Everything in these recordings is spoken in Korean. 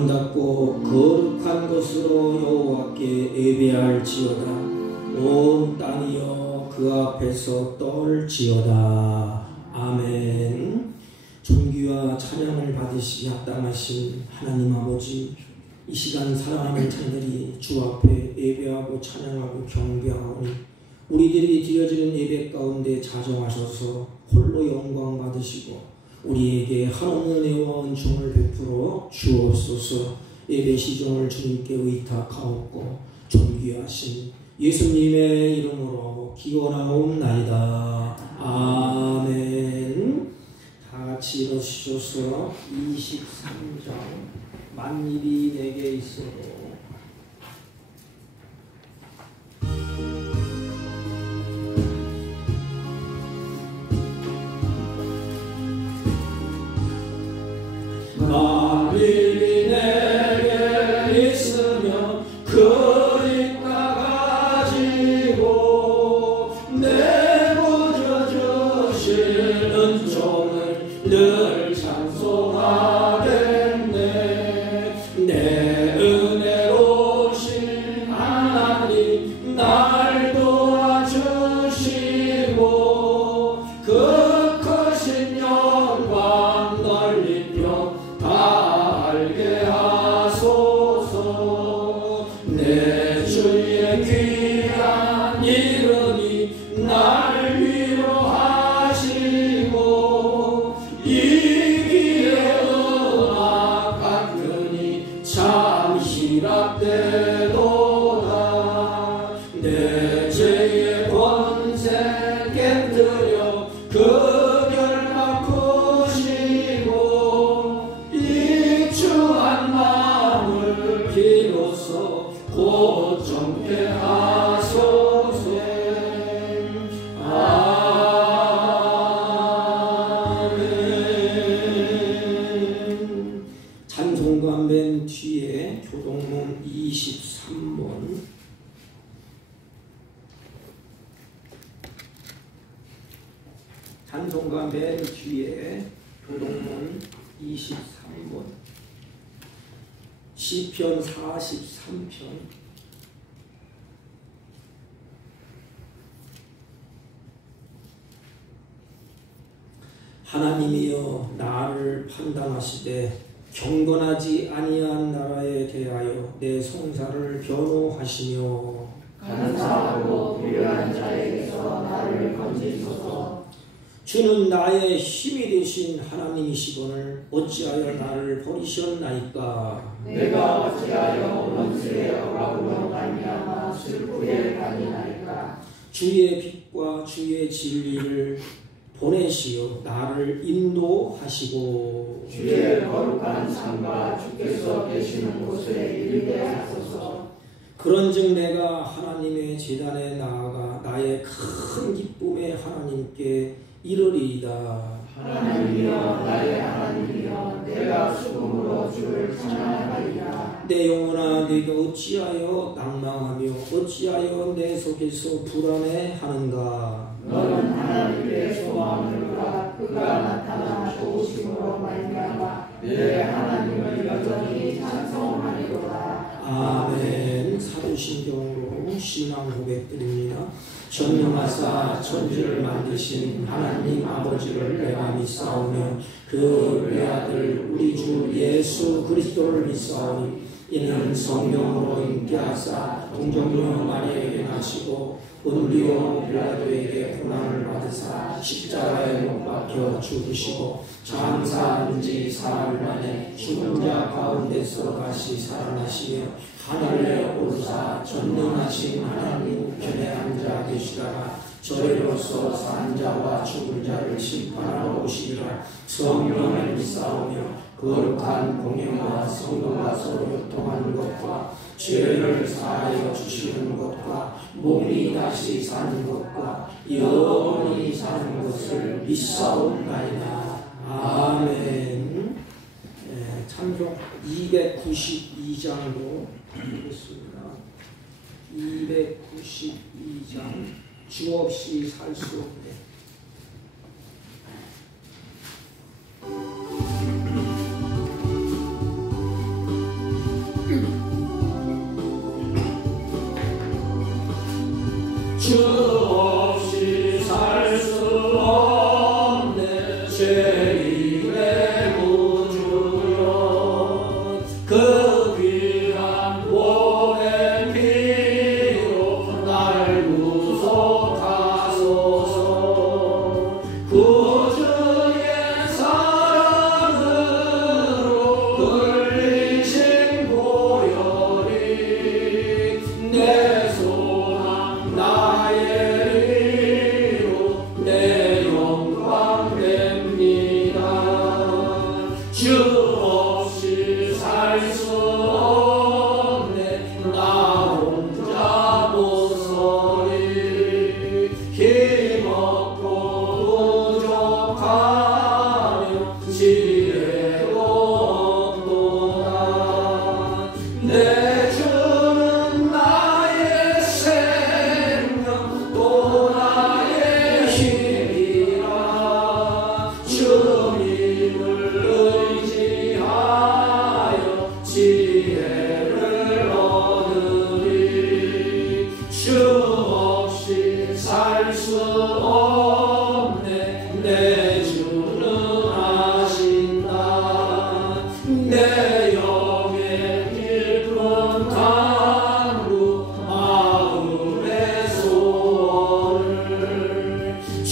아름답고 거룩한 것으로 여호와께 예배할지어다. 온 땅이여 그 앞에서 떨지어다. 아멘. 존귀와 찬양을 받으시기 합당하신 하나님 아버지, 이 시간 사랑하는 자녀들이 주 앞에 예배하고 찬양하고 경배하오니 우리들이 드려지는 예배 가운데 자정하셔서 홀로 영광 받으시고 우리에게 한없는 은혜와 은총을 베풀어 주옵소서. 예배 시종을 주님께 의탁하옵고 존귀하신 예수님의 이름으로 기원하옵나이다. 아멘. 다 같이 일어서셔서 23장 만일이 내게 있어도 만일이 내게 있으면 그리 가지고 내고져 주신 은총을 늘 찬송하겠네. 내 은혜로우신 하나님 날 도와주시고 그 크신 영광 널리 다 알게 하소서. 내 주의 귀한 이름이 날 위로하시고 이기에 은합하느니 참 희락되도다. 내 죄의 권세 깨뜨려 그 비로소 곧 정케 하소서. 아멘. 찬송가 맨 뒤에 교동문 23번 찬송가 맨 뒤에 교동문 23번 시편 43편 하나님이여 나를 판단하시되 경건하지 아니한 나라에 대하여 내 송사를 변호하시며 간사하고 불의한 자에게서 나를 건지소서. 주는 나의 힘이 되신 하나님이시거늘 어찌하여 나를 버리셨나이까. 내가 어찌하여 원수의 억압으로 말미암아 슬프게 다니나이까. 주의 빛과 주의 진리를 보내시어 나를 인도하시고 주의 거룩한 산과 주께서 계시는 곳에 이르게 하소서. 그런즉 내가 하나님의 제단에 나아가 나의 큰 기쁨의 하나님께 이르리이다. 하나님이여 나의 하나님이여 내가 수금으로 주를 찬양하리이다. 내 영혼아 네가 어찌하여 낭망하며 어찌하여 내 속에서 불안해하는가. 너는 하나님의 소망을 그가 나타나 좋으심으로 말미암아 내 하나님을 여전히 찬송하리로다. 아멘. 사도신경으로 신앙 고백드립니다. 전능하사 천지를 만드신 하나님 아버지를 내가 믿사오며 그 외아들 우리 주 예수 그리스도를 믿사오니 이는 성령으로 잉태하사 동정녀 마리아에게 나시고 본디오 빌라도에게 고난을 받으사 십자가에 못 박혀 죽으시고 장사한 지 사흘 만에 죽은 자 가운데서 다시 살아나시며 하늘에 오르사 전능하신 하나님 우편에 앉아 계시다가 저희로서 산 자와 죽은 자를 심판하러 오시리라. 성령을 믿사오며 거룩한 공예와 성도가 서로 교통하는 것과 죄를 사하여 주시는 것과 몸이 다시 사는 것과 영원히 사는 것을 믿사옵나이다. 아멘. 찬송 292장도 읽겠습니다. 292장 주 없이 살 수 없네.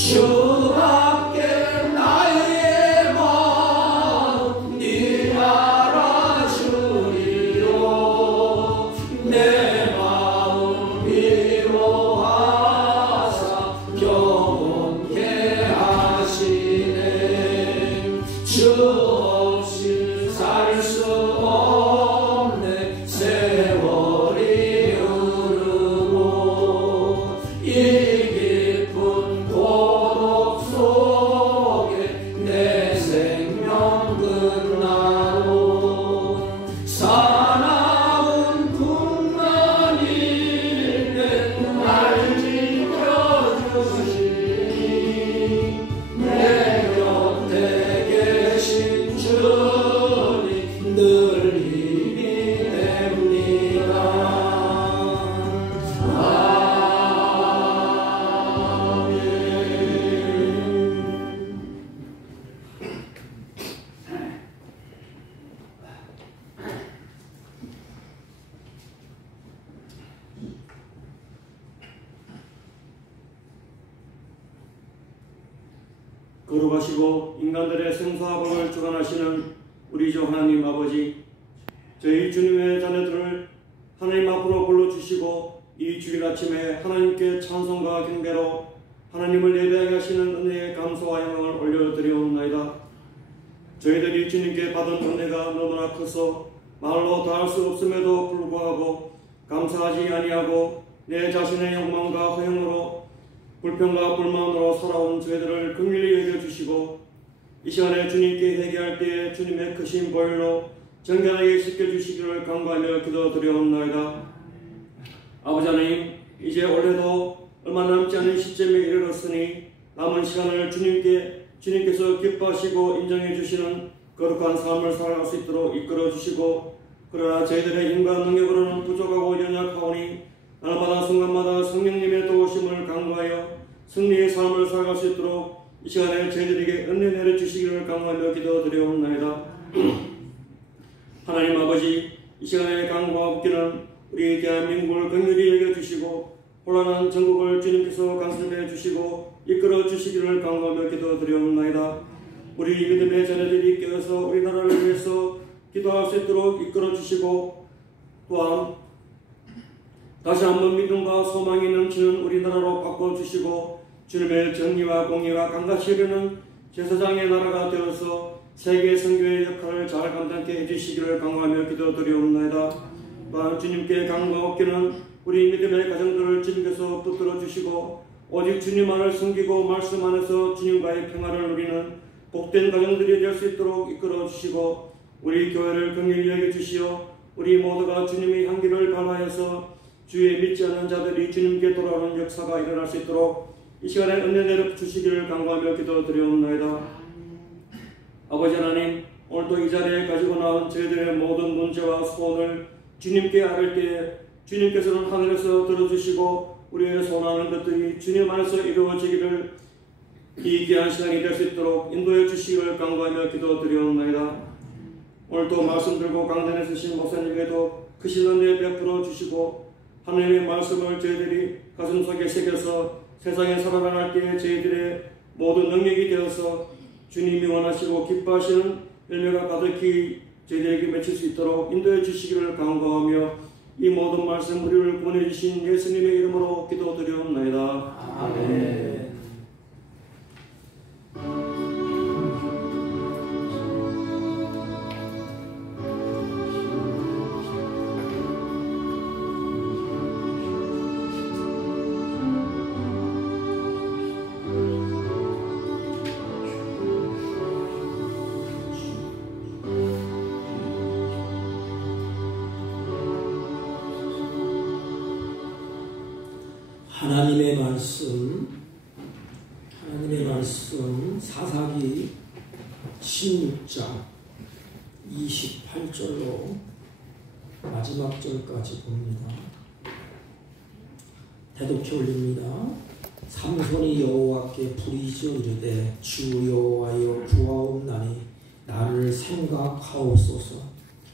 주밖에 나의 마음 네 알아주리요 내 마음 위로하사 평온케 하시네 주 없이 살 수 없네 세월이 흐르고 이 깊은 고독 속에 내 생명 끝나고 사나운 풍랑일에 날 지켜주시니 내 곁에 계신 주님 늘 힘이 됩니다. 거룩하시고 인간들의 생사복을 주관하시는 우리 주 하나님 아버지, 저희 주님의 자녀들을 하나님 앞으로 불러주시고 이 주일 아침에 하나님께 찬송과 경배로 하나님을 예배하게 하시는 은혜에 감사와 영광을 올려드리옵나이다. 저희들이 주님께 받은 은혜가 너무나 커서 말로 다할 수 없음에도 불구하고 감사하지 아니하고 내 자신의 욕망과 허영으로 불평과 불만으로 살아온 저희들을 긍휼히 여겨주시고 이 시간에 주님께 회개할 때에 주님의 크신 보혈로 정결하게 씻겨주시기를 간구하며 기도드리옵나이다. 아버지 하나님, 이제 올해도 얼마 남지 않은 시점에 이르렀으니 남은 시간을 주님께서 기뻐하시고 인정해 주시는 거룩한 삶을 살아갈 수 있도록 이끌어 주시고, 그러나 저희들의 힘과 능력으로는 부족하고 연약하오니 날마다 순간마다 성령님의 도우심을 간구하여 승리의 삶을 살아갈 수 있도록 이 시간에 저희들에게 은혜 내려주시기를 간구하며 기도드리옵나이다. 하나님 아버지, 이 시간에 강과 웃기는 우리 대한민국을 긍휼히 여겨주시고 혼란한 전국을 주님께서 간섭해 주시고 이끌어 주시기를 간구하며 기도드리옵나이다. 우리 믿음의 자녀들이 깨어서 우리나라를 위해서 기도할 수 있도록 이끌어 주시고, 또한 다시 한번 믿음과 소망이 넘치는 우리나라로 바꿔주시고 주님의 정의와 공의와 강같이 이루는 제사장의 나라가 되어서 세계 선교의 역할을 잘 감당케 해주시기를 간구하며 기도드리옵나이다. 또한 주님께 간구가 없기는 우리 믿음의 가정들을 주님께서 붙들어 주시고 오직 주님만을 섬기고 말씀 안에서 주님과의 평화를 누리는 복된 가정들이 될 수 있도록 이끌어 주시고, 우리 교회를 긍휼히 여겨주시어 우리 모두가 주님의 향기를 발하여서 주의 믿지 않는 자들이 주님께 돌아오는 역사가 일어날 수 있도록 이 시간에 은혜 내려 주시기를 간구하며 기도드리옵나이다. 아버지 하나님, 오늘도 이 자리에 가지고 나온 저희들의 모든 문제와 소원을 주님께 아뢰을 때에 주님께서는 하늘에서 들어주시고 우리의 소원하는 것들이 주님 안에서 이루어지기를 이 귀한 시간이 될 수 있도록 인도해 주시기를 간구하며 기도드리옵나이다. 오늘도 말씀 들고 강단에 서신 목사님에게도 크신 은혜 베풀어 주시고 하나님의 말씀을 저희들이 가슴속에 새겨서 세상에 살아갈 때에 저희들의 모든 능력이 되어서 주님이 원하시고 기뻐하시는 열매가 가득히 저희들에게 맺힐 수 있도록 인도해 주시기를 간구하며 이 모든 말씀 우리를 구원해 주신 예수님의 이름으로 기도드리옵나이다. 아멘. 하나님의 말씀 사사기 16장 28절로 마지막 절까지 봅니다. 대독해 올립니다. 삼손이 여호와께 부르짖어 이르되 주 여호와여 구하옵나니 나를 생각하옵소서.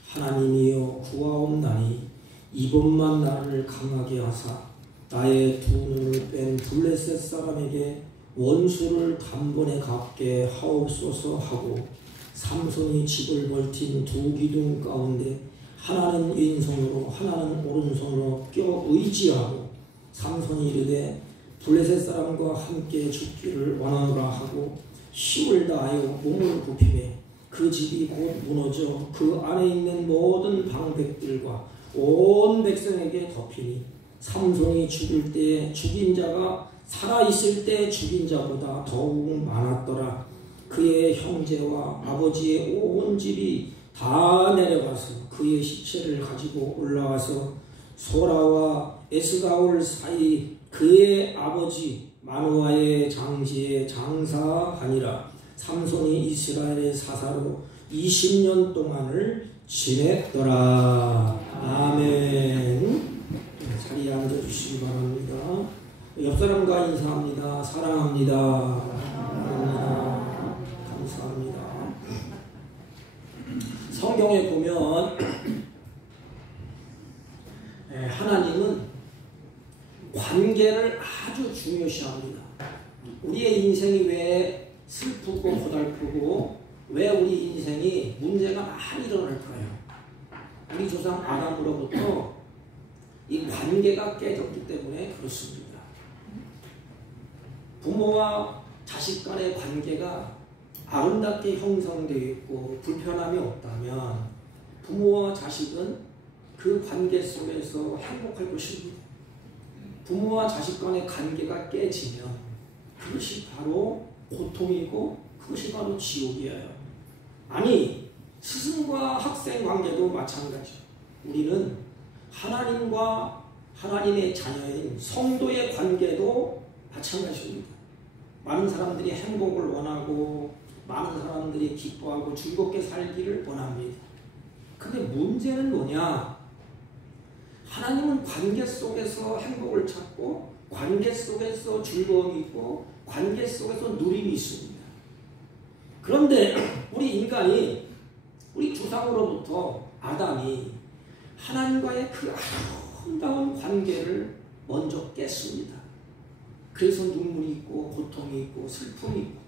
하나님이여 구하옵나니 이번만 나를 강하게 하사 나의 두 눈을 뺀 블레셋 사람에게 원수를 단번에 갚게 하옵소서 하고 삼손이 집을 벌틴 두 기둥 가운데 하나는 왼손으로 하나는 오른손으로 껴 의지하고 삼손이 이르되 블레셋 사람과 함께 죽기를 원하노라 하고 힘을 다하여 몸을 굽히매 그 집이 곧 무너져 그 안에 있는 모든 방백들과 온 백성에게 덮이니 삼손이 죽을 때에 죽인 자가 살아있을 때 죽인 자보다 더욱 많았더라. 그의 형제와 아버지의 온 집이 다 내려가서 그의 시체를 가지고 올라와서 소라와 에스가올 사이 그의 아버지 마노아의 장지에 장사하니라. 삼손이 이스라엘의 사사로 20년 동안을 지냈더라. 아멘. 자리에 앉아주시기 바랍니다. 옆 사람과 인사합니다. 사랑합니다. 감사합니다. 성경에 보면 하나님은 관계를 아주 중요시합니다. 우리의 인생이 왜 슬프고 고달프고 왜 우리 인생이 문제가 많이 일어날까요? 우리 조상 아담으로부터 이 관계가 깨졌기 때문에 그렇습니다. 부모와 자식 간의 관계가 아름답게 형성되어 있고 불편함이 없다면 부모와 자식은 그 관계 속에서 행복할 것입니다. 부모와 자식 간의 관계가 깨지면 그것이 바로 고통이고 그것이 바로 지옥이에요. 아니, 스승과 학생 관계도 마찬가지예요. 우리는 하나님과 하나님의 자녀인 성도의 관계도 마찬가지입니다. 많은 사람들이 행복을 원하고 많은 사람들이 기뻐하고 즐겁게 살기를 원합니다. 근데 문제는 뭐냐? 하나님은 관계 속에서 행복을 찾고 관계 속에서 즐거움이 있고 관계 속에서 누림이 있습니다. 그런데 우리 인간이 우리 조상으로부터 아담이 하나님과의 그 아름다운 관계를 먼저 깼습니다. 그래서 눈물이 있고 고통이 있고 슬픔이 있고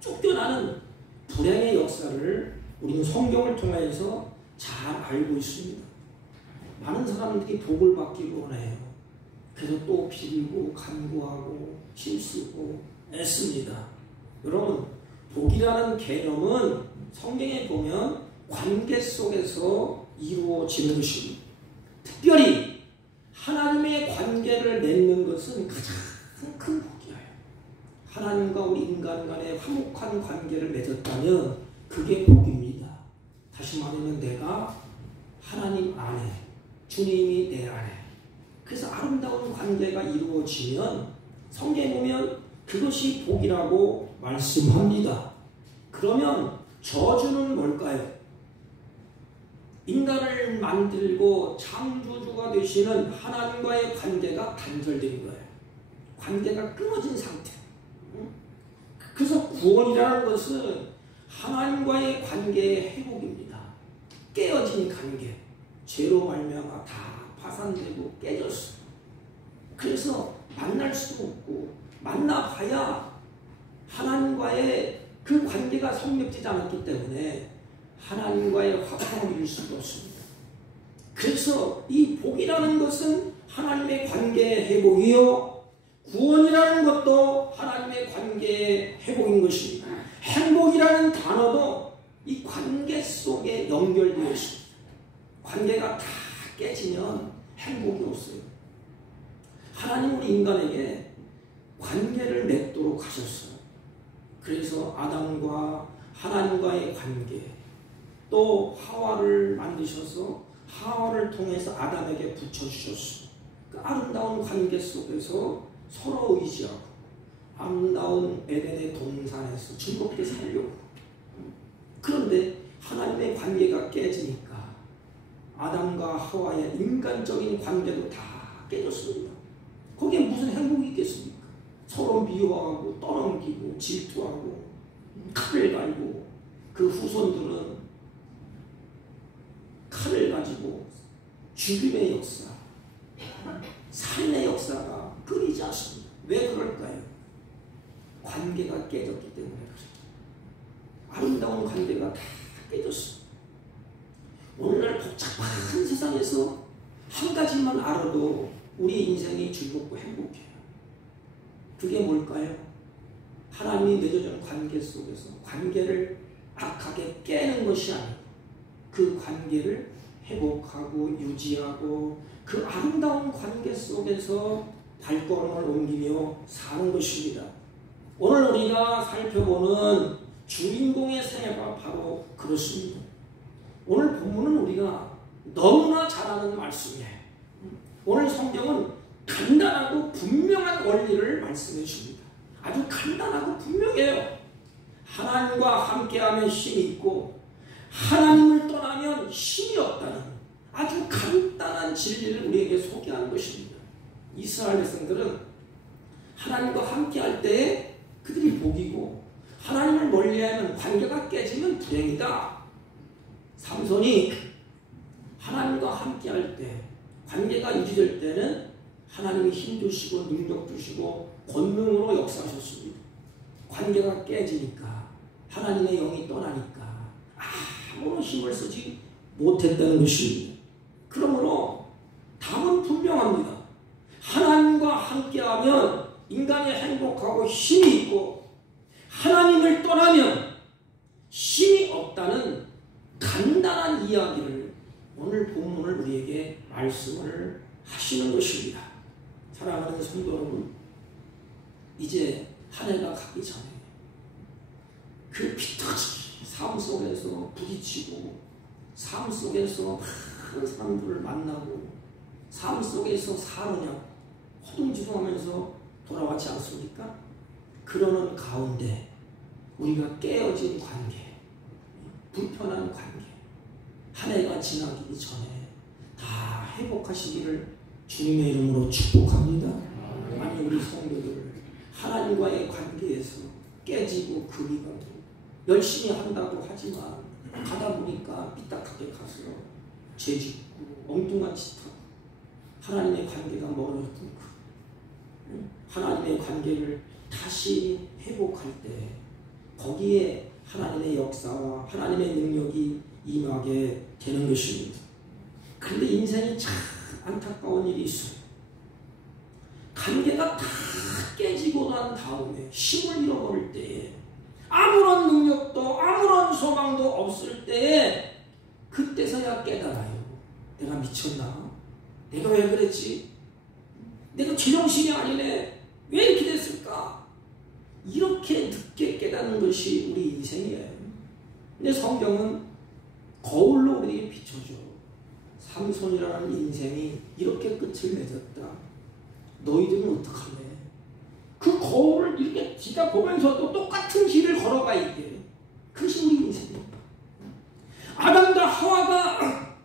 쫓겨나는 불행의 역사를 우리는 성경을 통해서 잘 알고 있습니다. 많은 사람들이 복을 받기를 원해요. 그래서 또 빌고 간구하고 힘쓰고 애씁니다. 여러분, 복이라는 개념은 성경에 보면 관계 속에서 이루어지는 것입니다. 특별히 하나님의 관계를 맺는 것은 가장 큰 복이에요. 하나님과 우리 인간 간의 화목한 관계를 맺었다면 그게 복입니다. 다시 말하면 내가 하나님 안에, 주님이 내 안에, 그래서 아름다운 관계가 이루어지면 성경에 보면 그것이 복이라고 말씀합니다. 그러면 저주는 뭘까요? 인간을 만들고 창조주가 되시는 하나님과의 관계가 단절된 거예요. 관계가 끊어진 상태. 그래서 구원이라는 것은 하나님과의 관계의 회복입니다. 깨어진 관계, 죄로 말미암아 다 파산되고 깨졌어요. 그래서 만날 수도 없고 만나봐야 하나님과의 그 관계가 성립되지 않았기 때문에 하나님과의 화평을 이룰 수가 없습니다. 그래서 이 복이라는 것은 하나님의 관계의 회복이요, 구원이라는 것도 하나님의 관계의 회복인 것입니다. 행복이라는 단어도 이 관계 속에 연결되어 있습니다. 관계가 다 깨지면 행복이 없어요. 하나님 우리 인간에게 관계를 맺도록 하셨어요. 그래서 아담과 하나님과의 관계, 또 하와를 만드셔서 하와를 통해서 아담에게 붙여주셨어요. 그 아름다운 관계 속에서 서로 의지하고 아름다운 에덴의 동산에서 즐겁게 살려고. 그런데 하나님의 관계가 깨지니까 아담과 하와의 인간적인 관계도 다 깨졌습니다. 거기에 무슨 행복이 있겠습니까? 서로 미워하고 떠넘기고 질투하고 칼을 갈고, 그 후손들은 칼을 가지고 죽임의 역사, 살인의 역사가 끊이지 않습니다. 왜 그럴까요? 관계가 깨졌기 때문에 그래요. 아름다운 관계가 다 깨졌어. 오늘날 복잡한 세상에서 한 가지만 알아도 우리 인생이 즐겁고 행복해요. 그게 뭘까요? 하나님이 맺어주는 관계 속에서 관계를 악하게 깨는 것이 아니고 그 관계를 회복하고 유지하고 그 아름다운 관계 속에서 발걸음을 옮기며 사는 것입니다. 오늘 우리가 살펴보는 주인공의 생애가 바로 그렇습니다. 오늘 본문은 우리가 너무나 잘 아는 말씀이에요. 오늘 성경은 간단하고 분명한 원리를 말씀해 줍니다. 아주 간단하고 분명해요. 하나님과 함께하면 힘이 있고 하나님을 떠나면 힘이 없다는 아주 간단한 진리를 우리에게 소개하는 것입니다. 이스라엘 백성들은 하나님과 함께할 때 그들이 복이고 하나님을 멀리하면 관계가 깨지면 불행이다. 삼손이 하나님과 함께할 때 관계가 유지될 때는 하나님이 힘 주시고 능력 주시고 권능으로 역사하셨습니다. 관계가 깨지니까 하나님의 영이 떠나니까 아무런 힘을 쓰지 못했다는 것입니다. 그러므로 답은 분명합니다. 하나님과 함께하면 인간이 행복하고 힘이 있고 하나님을 떠나면 힘이 없다는 간단한 이야기를 오늘 본문을 우리에게 말씀을 하시는 것입니다. 사랑하는 성도 여러분, 이제 한 해가 가기 전에 그 피터지기 삶 속에서 부딪히고 삶 속에서 많은 사람들을 만나고 삶 속에서 사느냐 허둥지둥하면서 돌아왔지 않습니까? 그러는 가운데 우리가 깨어진 관계, 불편한 관계, 한 해가 지나기 전에 다 회복하시기를 주님의 이름으로 축복합니다. 아니 우리 성도들 하나님과의 관계에서 깨지고 금이 가고 열심히 한다고 하지만 가다 보니까 삐딱하게 가서 죄짓고 엉뚱한 짓하고 하나님의 관계가 멀어졌던 그 하나님의 관계를 다시 회복할 때 거기에 하나님의 역사와 하나님의 능력이 임하게 되는 것입니다. 그런데 인생이 참 안타까운 일이 있어요. 관계가 다 깨지고 난 다음에 힘을 잃어버릴 때에 아무런 능력도 아무런 소망도 없을 때에 그때서야 깨달아요. 내가 미쳤나? 내가 왜 그랬지? 내가 제정신이 아니네. 왜 이렇게 됐을까? 이렇게 늦게 깨닫는 것이 우리 인생이에요. 근데 성경은 거울로 우리에게 비춰줘. 삼손이라는 인생이 이렇게 끝을 맺었다. 너희들은 어떡하래? 그 거울을 이렇게 뒤다보면서도 똑같은 길을 걸어가야 돼. 그것이 우리 인생입니다. 아담과 하와가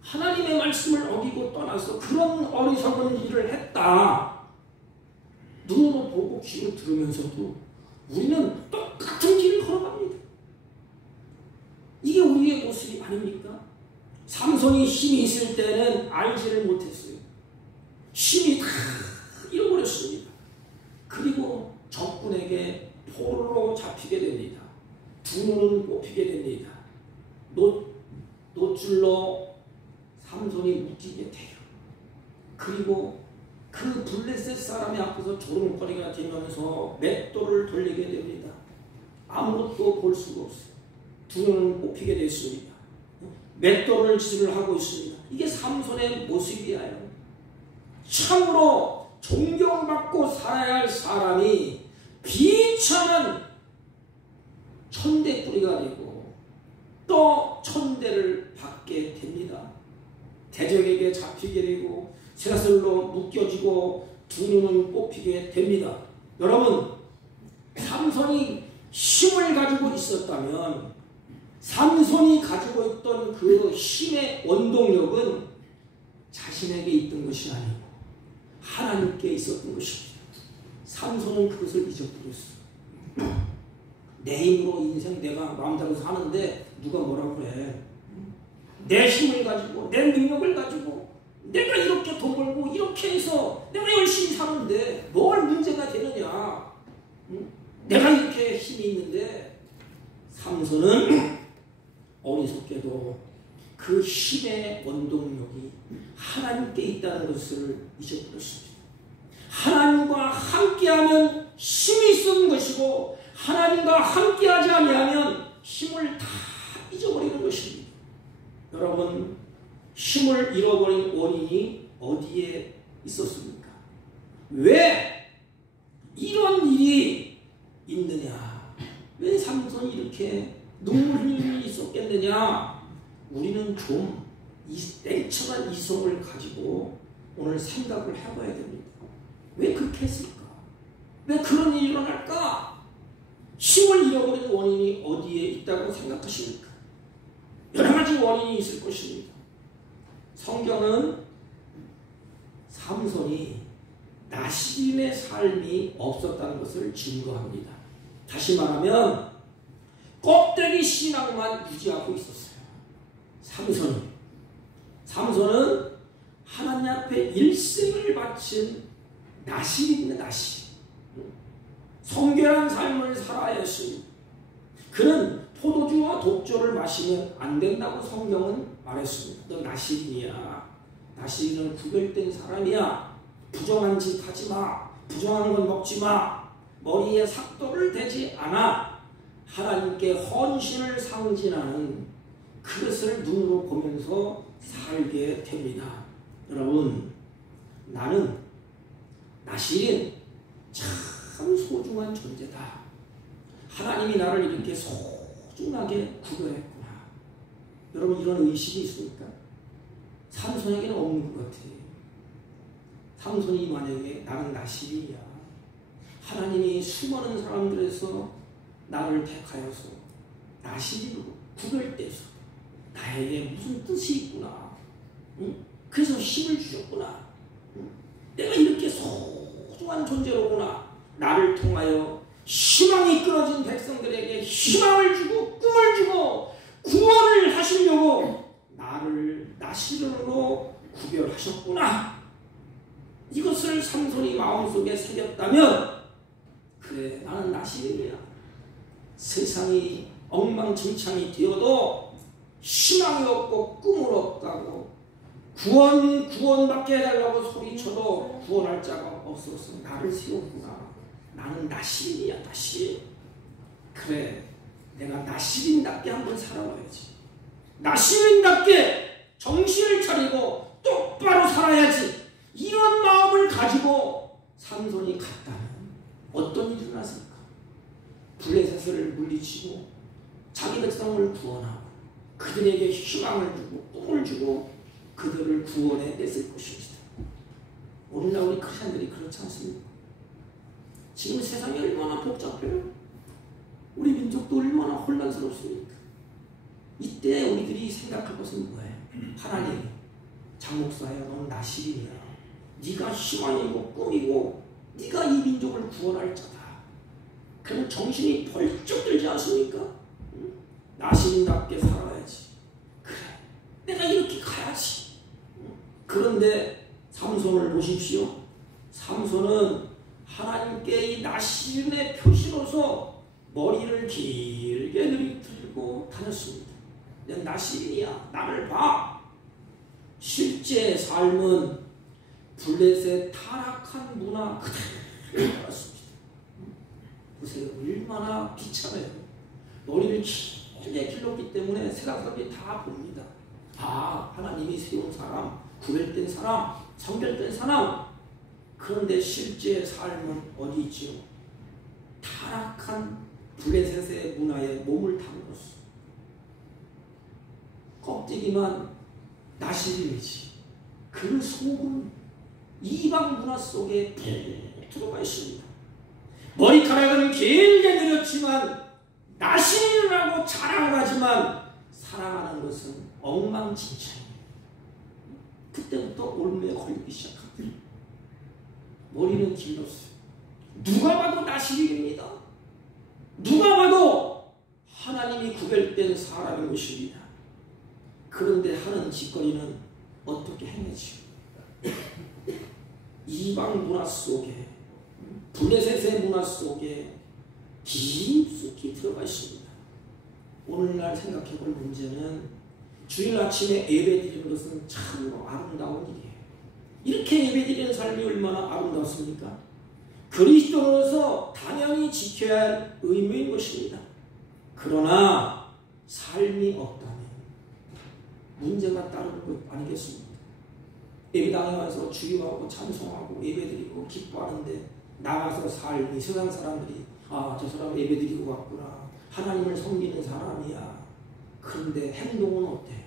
하나님의 말씀을 어기고 떠나서 그런 어리석은 일을 했다. 눈으로 보고 귀로 들으면서도 우리는 똑같은 길을 걸어갑니다. 이게 우리의 모습이 아닙니까? 삼손이 힘이 있을 때는 알지를 못했어요. 힘이 다 잃어버렸습니다. 그리고 적군에게 포로로 잡히게 됩니다. 두 눈은 뽑히게 됩니다. 노줄로 삼손이 묶이게 돼요. 그리고 그 블레셋 사람의 앞에서 조롱거리가 되면서 맷돌을 돌리게 됩니다. 아무것도 볼 수가 없어요. 두 눈은 뽑히게 됐습니다. 맷돌을 짓을 하고 있습니다. 이게 삼손의 모습이에요. 참으로 존경받고 살아야 할 사람이 비참한 천대뿌리가 되고 또 천대를 받게 됩니다. 대적에게 잡히게 되고 쇠사슬로 묶여지고 두 눈은 뽑히게 됩니다. 여러분, 삼손이 힘을 가지고 있었다면 삼손이 가지고 있던 그 힘의 원동력은 자신에게 있던 것이 아니고 하나님께 있었던 것입니다. 삼손은 그것을 잊어버렸어. 내 힘으로 인생 내가 마음대로 사는데 누가 뭐라고 그래. 내 힘을 가지고 내 능력을 가지고 내가 이렇게 돈 벌고 이렇게 해서 내가 열심히 사는데 뭘 문제가 되느냐. 내가 이렇게 힘이 있는데 삼손은 어리석게도 그 힘의 원동력이 하나님께 있다는 것을 잊어버렸습니다. 하나님과 함께하면 힘이 있는 것이고 하나님과 함께하지 아니하면 힘을 다 잊어버리는 것입니다. 여러분, 힘을 잃어버린 원인이 어디에 있었습니까? 왜 이런 일이 있느냐? 왜 삼손이 이렇게 눈물이 있었겠느냐? 우리는 좀 이 땡청한 이성을 가지고 오늘 생각을 해봐야 됩니다. 왜 그렇게 했을까? 왜 그런 일이 일어날까? 힘을 잃어버린 원인이 어디에 있다고 생각하십니까? 여러 가지 원인이 있을 것입니다. 성경은 삼손이 나시린의 삶이 없었다는 것을 증거합니다. 다시 말하면 껍데기 신앙만 유지하고 있었어요. 삼손은 하나님 앞에 일생을 바친 나시린입니다. 나시린. 성결한 삶을 살아야 했습니다. 그는 포도주와 독주를 마시면 안 된다고 성경은 말했습니다. 너 나시린이야. 나시린은 구별된 사람이야. 부정한 짓 하지 마. 부정한 건 먹지 마. 머리에 삭도를 대지 않아. 하나님께 헌신을 상징하는 그것을 눈으로 보면서 살게 됩니다. 여러분, 나는 나시린 참 소중한 존재다. 하나님이 나를 이렇게 소중하게 구별했구나. 여러분, 이런 의식이 있습니까? 삼손에게는 없는 것 같아요. 삼손이 만약에 나는 나시린이야. 하나님이 수많은 사람들에서 나를 택하여서 나시린으로 구별돼서 나에게 무슨 뜻이 있구나. 응? 그래서 힘을 주셨구나. 응? 내가 이렇게 소중한 존재로구나. 나를 통하여 희망이 끊어진 백성들에게 희망을 주고 꿈을 주고 구원을 하시려고 나를 나시린으로 구별하셨구나. 이것을 삼손이 마음속에 새겼다면 그래, 나는 나시린이야. 세상이 엉망진창이 되어도 희망이 없고 꿈을 없다고 구원받게 해달라고 소리쳐도 구원할 자가 없어서 나를 세웠구나. 나는 나시린이야. 나시린. 그래, 내가 나시린답게 한번 살아봐야지. 나시린답게 정신을 차리고 똑바로 살아야지. 이런 마음을 가지고 삼손이 갔다면 어떤 일이 일어났을까? 블레셋을 물리치고 자기 백성을 구원하고 그들에게 희망을 주고 꿈을 주고 그들을 구원해 냈을 것입니다. 오늘날 우리 크리스천들이 그렇지 않습니까? 지금 세상이 얼마나 복잡해요. 우리 민족도 얼마나 혼란스럽습니까? 이때 우리들이 생각할 것은 뭐예요? 하나님, 장목사야, 넌 나시린이야. 네가 희망이고 꿈이고 네가 이 민족을 구원할 자다. 그럼 정신이 벌쩍 들지 않습니까? 응? 나시린답게 살아야지. 그래, 내가 이렇게 가야지. 응? 그런데 삼손을 보십시오. 삼손은 하나님께 이 나시린의 표시로서 머리를 길게 들고 다녔습니다. 나시린이야, 나를 봐. 실제 삶은 블레셋의 타락한 문화 그대로 따랐습니다. 보세요, 얼마나 비참해요. 머리를 길게 길렀기 때문에 세상 사람들이 다 봅니다. 아, 하나님이 세운 사람, 구별된 사람, 성결된 사람. 그런데 실제 삶은 어디 있지요? 타락한 블레셋의 문화에 몸을 담궜어. 껍데기만 나시린이지. 그 속은 이방 문화 속에 푹 들어가 있습니다. 머리카락은 길게 늘었지만 나시린이라고 자랑을 하지만 사랑하는 것은 엉망진창이에요. 그때부터 올매에 걸리기 시작합니다. 머리는 길렀어요. 누가 봐도 나시린입니다. 누가 봐도 하나님이 구별된 사람인 것입니다. 그런데 하는 짓거리는 어떻게 행하지요? 이방 문화 속에, 블레셋의 문화 속에 깊숙이 들어가 있습니다. 오늘날 생각해 볼 문제는 주일 아침에 예배드리는 것은 참으로 아름다운 일이에요. 이렇게 예배드리는 삶이 얼마나 아름답습니까? 그리스도로서 당연히 지켜야 할 의무인 것입니다. 그러나 삶이 없다면 문제가 따르는 것 아니겠습니까? 예배당에 와서 주기하고 찬송하고 예배드리고 기뻐하는데 나가서 삶이 세상 사람들이 저 사람 예배드리고 왔구나. 하나님을 섬기는 사람이야. 그런데 행동은 어때?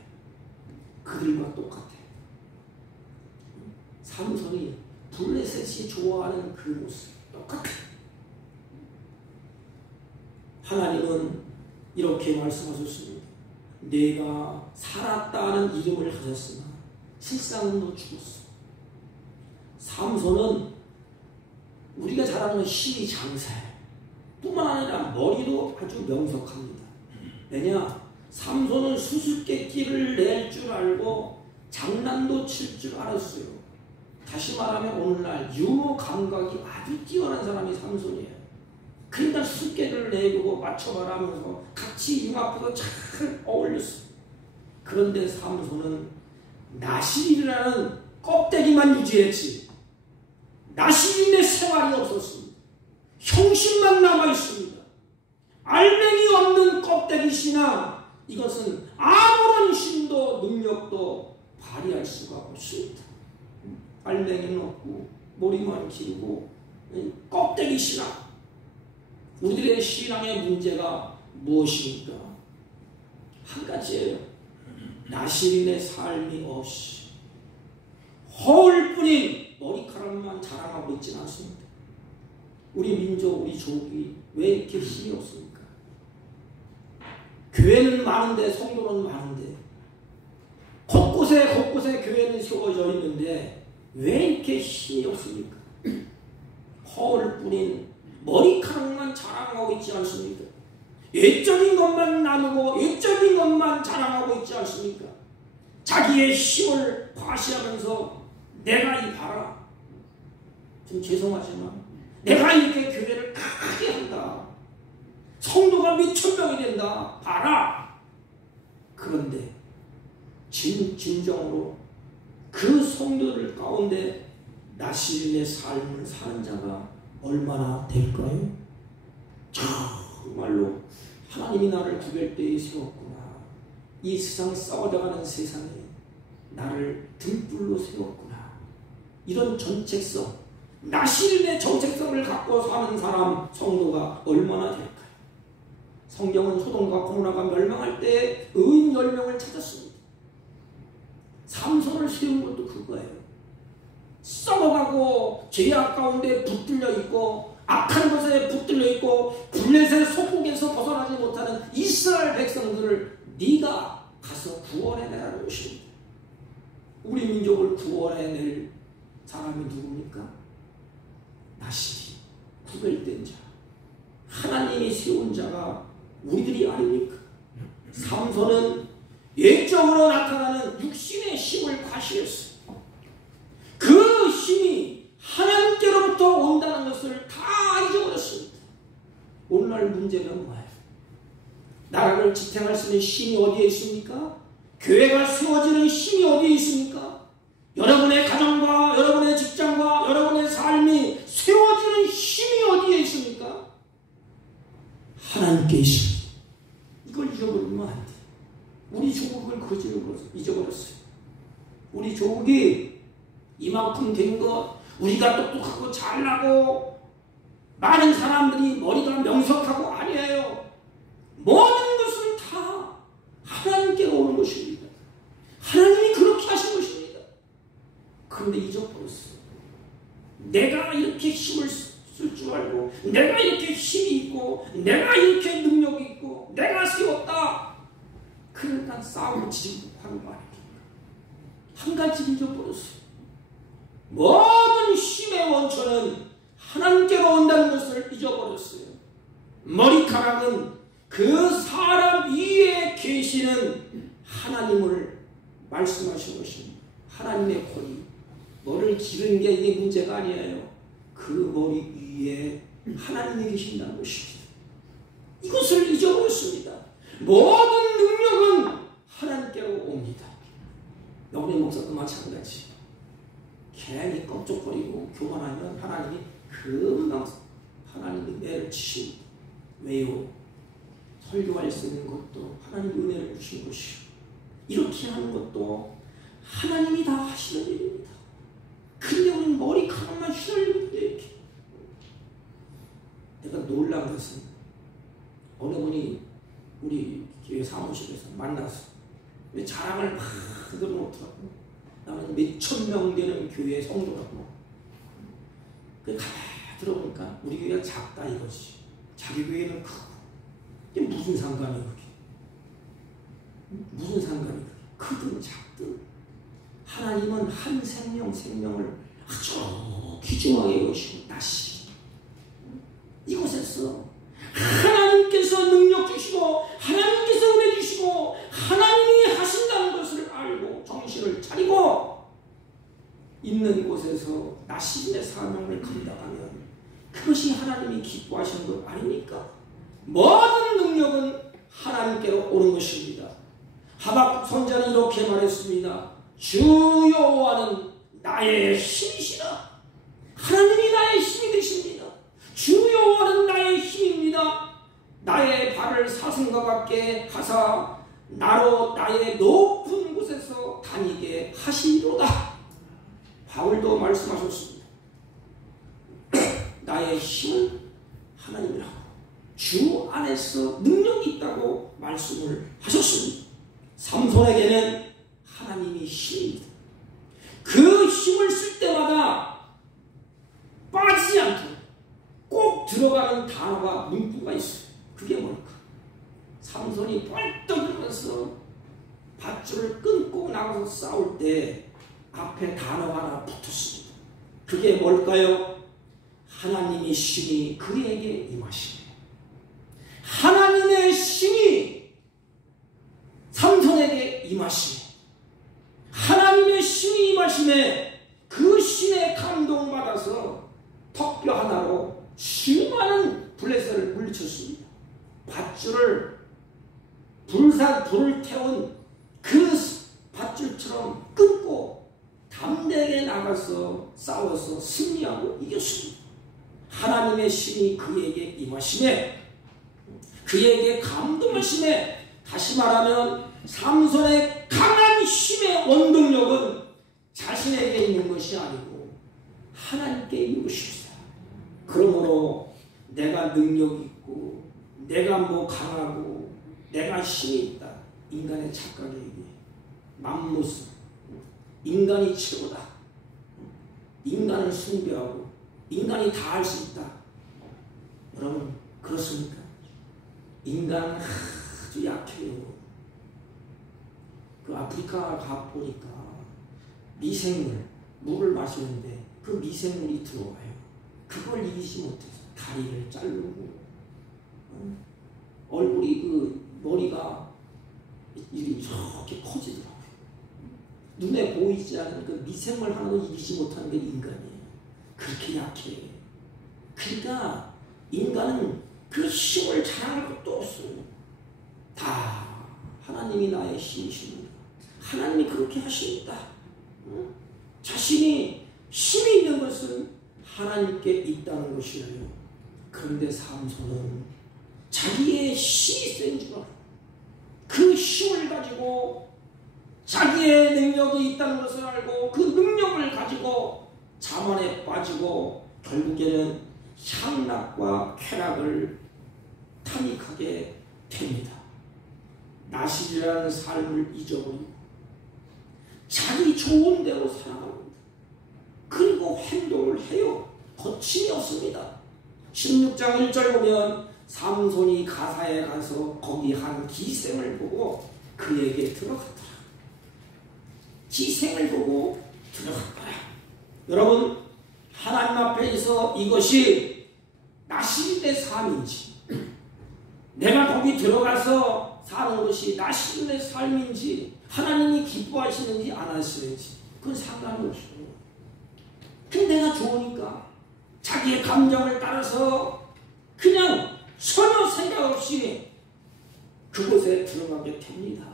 그들과 똑같아. 삼손이 블레셋이 좋아하는 그 모습 똑같아. 하나님은 이렇게 말씀하셨습니다. 내가 살았다는 이름을 가졌으나 실상은 너 죽었어. 삼손은 우리가 잘 아는 힘이 장사해. 뿐만 아니라 머리도 아주 명석합니다. 왜냐? 삼손은 수수께끼를 낼 줄 알고 장난도 칠 줄 알았어요. 다시 말하면 오늘날 유머 감각이 아주 뛰어난 사람이 삼손이에요. 그러니까 수수께끼를 내고 맞춰봐라 하면서 같이 융합해서 잘 어울렸어요. 그런데 삼손은 나실이라는 껍데기만 유지했지 나실인의 생활이 없었습니다. 형식만 남아있습니다. 알맹이 없는 껍데기 신앙, 이것은 아무런 힘도 능력도 발휘할 수가 없습니다. 알맹이는 없고 머리만 길고 껍데기 신앙. 우리들의 신앙의 문제가 무엇입니까? 한 가지예요. 나실인의 삶이 없이 허울뿐인 머리카락만 자랑하고 있지는 않습니다. 우리 민족, 우리 족이 왜 이렇게 힘이 없습니까? 교회는 많은데, 성도는 많은데, 곳곳에 교회는 세워져 있는데 왜 이렇게 힘이 없습니까? 허울뿐인 머리카락만 자랑하고 있지 않습니까? 외적인 것만 나누고 외적인 것만 자랑하고 있지 않습니까? 자기의 힘을 과시하면서 내가 이 봐라. 좀 죄송하지만 내가 이렇게 교회를 크게 한다. 성도가 몇천 명이 된다. 봐라. 그런데 진정으로 그 성도들 가운데 나실인의 삶을 사는 자가 얼마나 될까요? 정말로 하나님이 나를 구별 때에 세웠구나. 이 세상 썩어져가는 세상에 나를 등불로 세웠구나. 이런 정체성, 나실인의 정체성을 갖고 사는 사람, 성도가 얼마나 될까요? 성경은 소돔과 고모라가 멸망할 때 의인 10명을 찾았습니다. 삼손을 세운 것도 그거예요. 썩어가고 죄악 가운데 붙들려 있고 악한 것에 붙들려 있고 블레셋 속국에서 벗어나지 못하는 이스라엘 백성들을 네가 가서 구원해내라는 것입니다. 우리 민족을 구원해낼 사람이 누굽니까? 나실이 구별된 자, 하나님이 세운 자가 우리들이 아닙니까? 삼손은 예적으로 나타나는 육신의 힘을 과시했어요. 그 힘이 하나님께로부터 온다는 것을 다 잊어버렸습니다. 오늘날 문제는 뭐예요? 나라를 지탱할 수 있는 힘이 어디에 있습니까? 교회가 세워지는 힘이 어디에 있습니까? 여러분의 가정과 여러분의 직장과 여러분의 삶이 세워지는 힘이 어디에 있습니까? 하나님께 있습니다. 이걸 잊어버리면 안 돼. 우리 조국을 잊어버렸어요. 우리 조국이 이만큼 된 것, 우리가 똑똑하고 잘나고 많은 사람들이 머리가 명석하고 아니에요. 모든 것은 다 하나님께로 오는 것입니다. 하나님이 그렇게 하신 것입니다. 그런데 잊어버렸어요. 내가 이렇게 힘을 쓸 줄 알고, 내가 이렇게 힘이 있고, 내가 이렇게 능력이 있고, 내가 세웠다. 그러니까 싸우고 지지하는 거 아닙니까? 한 가지 잊어버렸어요. 모든 힘의 원천은 하나님께로 온다는 것을 잊어버렸어요. 머리카락은 그 사람 위에 계시는 하나님을 말씀하신 것입니다. 하나님의 권위. 머리를 기르는 게 이게 문제가 아니에요. 그 머리 위에 하나님이 계신다는 것입니다. 모든 능력은 하나님께로 옵니다. 영래 목사도 마찬가지. 괜히 껌쪽거리고 교만하면 하나님이 금방 하나님이 은혜를 주십니다. 왜요? 설교할 수 있는 것도 하나님이 은혜를 주신 것이요. 이렇게 하는 것도 하나님이 다 하시는 일입니다. 근데 우리는 머리카락만 휘날리는데 이렇게. 내가 놀란 것은 어느 분이 우리 교회 사무실에서 만나서 자랑을 막 들어놓더라고. 나는 몇천 명 되는 교회 성도라고. 가만히 들어보니까 우리 교회가 작다 이거지. 자기 교회는 크고. 이게 무슨 상관이야 그게. 무슨 상관이야. 크든 작든 하나님은 한 생명을 아주 귀중하게 여기시고 다시 이곳에서 하나님께서 능력 주시고 하나님께서 은혜 주시고 하나님이 하신다는 것을 알고 정신을 차리고 있는 곳에서 나시인의 사명을 감당하면 그것이 하나님이 기뻐하시는 것 아닙니까? 모든 능력은 하나님께로 오는 것입니다. 하박국 선지자는 이렇게 말했습니다. 주 여호와는 나의 힘이시라. 하나님이 나의 힘이 되십니다. 주 여호와는 나의 힘입니다. 나의 발을 사슴과 같게 하사 나로 나의 높은 곳에서 다니게 하시리로다. 바울도 말씀하셨습니다. 나의 힘은 하나님이라고 주 안에서 능력이 있다고 말씀을 하셨습니다. 삼손에게는 하나님이 힘입니다. 그 힘을 쓸 때마다 빠지지 않도록 꼭 들어가는 단어가 문구가 있어요. 그게 뭘까? 삼손이 벌떡 일어나서 밧줄을 끊고 나가서 싸울 때 앞에 단어가 하나 붙었습니다. 그게 뭘까요? 하나님의 신이 그에게 임하시네. 하나님의 신이 삼손에게 임하시네. 하나님의 신이 임하시네. 그 신에 감동받아서 턱뼈 하나로 수많은 블레셋을 물리쳤습니다. 밧줄을 불을 태운 그 밧줄처럼 끊고 담대하게 나가서 싸워서 승리하고 이겼습니다. 하나님의 신이 그에게 임하시네. 그에게 감동하시네. 다시 말하면 삼손의 강한 힘의 원동력은 자신에게 있는 것이 아니고 하나님께 있는 것입니다. 그러므로 내가 능력이 있고 내가 강하고 내가 힘이 있다. 인간의 착각에 의해 맘무스 인간이 최고다. 인간을 숭배하고 인간이 다 할 수 있다. 여러분 그렇습니까? 인간은 아주 약해요. 그 아프리카 가 보니까 미생물 물을 마시는데 그 미생물이 들어와요. 그걸 이기지 못해서 다리를 자르고 얼굴이 그 머리가 이렇게 커지더라고요. 눈에 보이지 않는 그 미생물 하나도 이기지 못하는 게 인간이에요. 그렇게 약해. 그러니까 인간은 그 힘을 자랑할 것도 없어요. 다 하나님이 나의 힘이십니다. 하나님이 그렇게 하십니다. 자신이 힘이 있는 것은 하나님께 있다는 것이에요. 그런데 삼손은 자기의 힘이 센 줄 알고 그 힘을 가지고 자기의 능력이 있다는 것을 알고 그 능력을 가지고 자만에 빠지고 결국에는 향락과 쾌락을 탐닉하게 됩니다. 나실이라는 삶을 잊어버리고 자기 좋은 대로 살아갑니다. 그리고 행동을 해요. 거침이 없습니다. 16장 1절 보면 삼손이 가사에 가서 거기 한 기생을 보고 그에게 들어갔더라. 기생을 보고 들어갔더라. 여러분 하나님 앞에서 이것이 나시린의 삶인지 내가 거기 들어가서 사는 것이 나시린의 삶인지 하나님이 기뻐하시는지 안 하시는지 그건 상관이 없어요. 근데 내가 좋으니까 자기의 감정을 따라서 그냥 전혀 생각 없이 그곳에 들어가게 됩니다.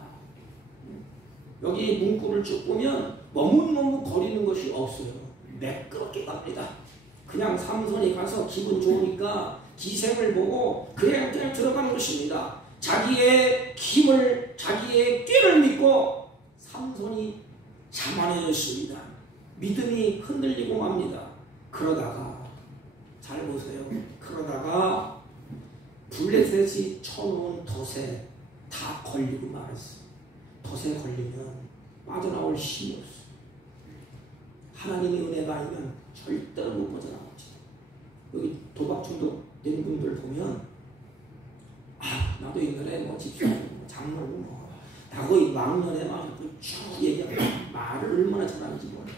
여기 문구를 쭉 보면 머뭇머뭇 거리는 것이 없어요. 매끄럽게 갑니다. 그냥 삼손이 가서 기분 좋으니까 기생을 보고 그냥 들어간 것입니다. 자기의 힘을, 자기의 꾀를 믿고 삼손이 자만해졌습니다. 믿음이 흔들리고 맙니다. 그러다가 잘 보세요. 그러다가 블레셋이 쳐놓은 덫에 다 걸리고 말았어요. 덫에 걸리면 빠져나올 힘이 없어요. 하나님의 은혜가 아니면 절대로 못 빠져나오지. 여기 도박 중독된 분들 보면 나도 옛날에 뭐 집사님, 장로고 다 거의 망년에 막 쭉 얘기하고 말을 얼마나 잘하는지 몰라요.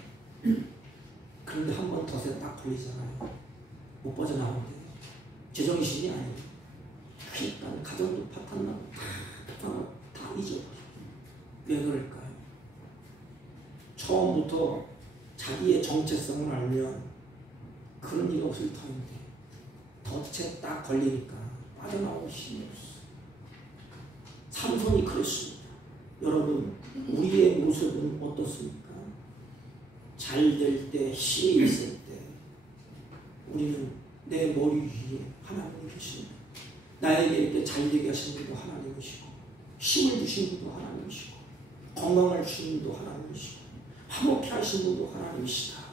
그런데 한 번 덫에 딱 걸리잖아요. 못 빠져나오는데 제정신이 아니에요. 그러니까 가정도 파탄나고 다 잊어버려요. 왜 그럴까요? 처음부터 자기의 정체성을 알면 그런 일 없을 터인데 덫에 딱 걸리니까 빠져나올 힘이 없어. 삼손이 그랬습니다. 여러분, 우리의 모습은 어떻습니까? 잘 될 때, 힘이 있을 때 우리는 내 머리 위에 하나님이 계십니다. 나에게 이렇게 잘 되게 하신 분도 하나님이시고, 힘을 주신 분도 하나님이시고, 건강을 주신 분도 하나님이시고, 화목케 하신 분도 하나님이시다.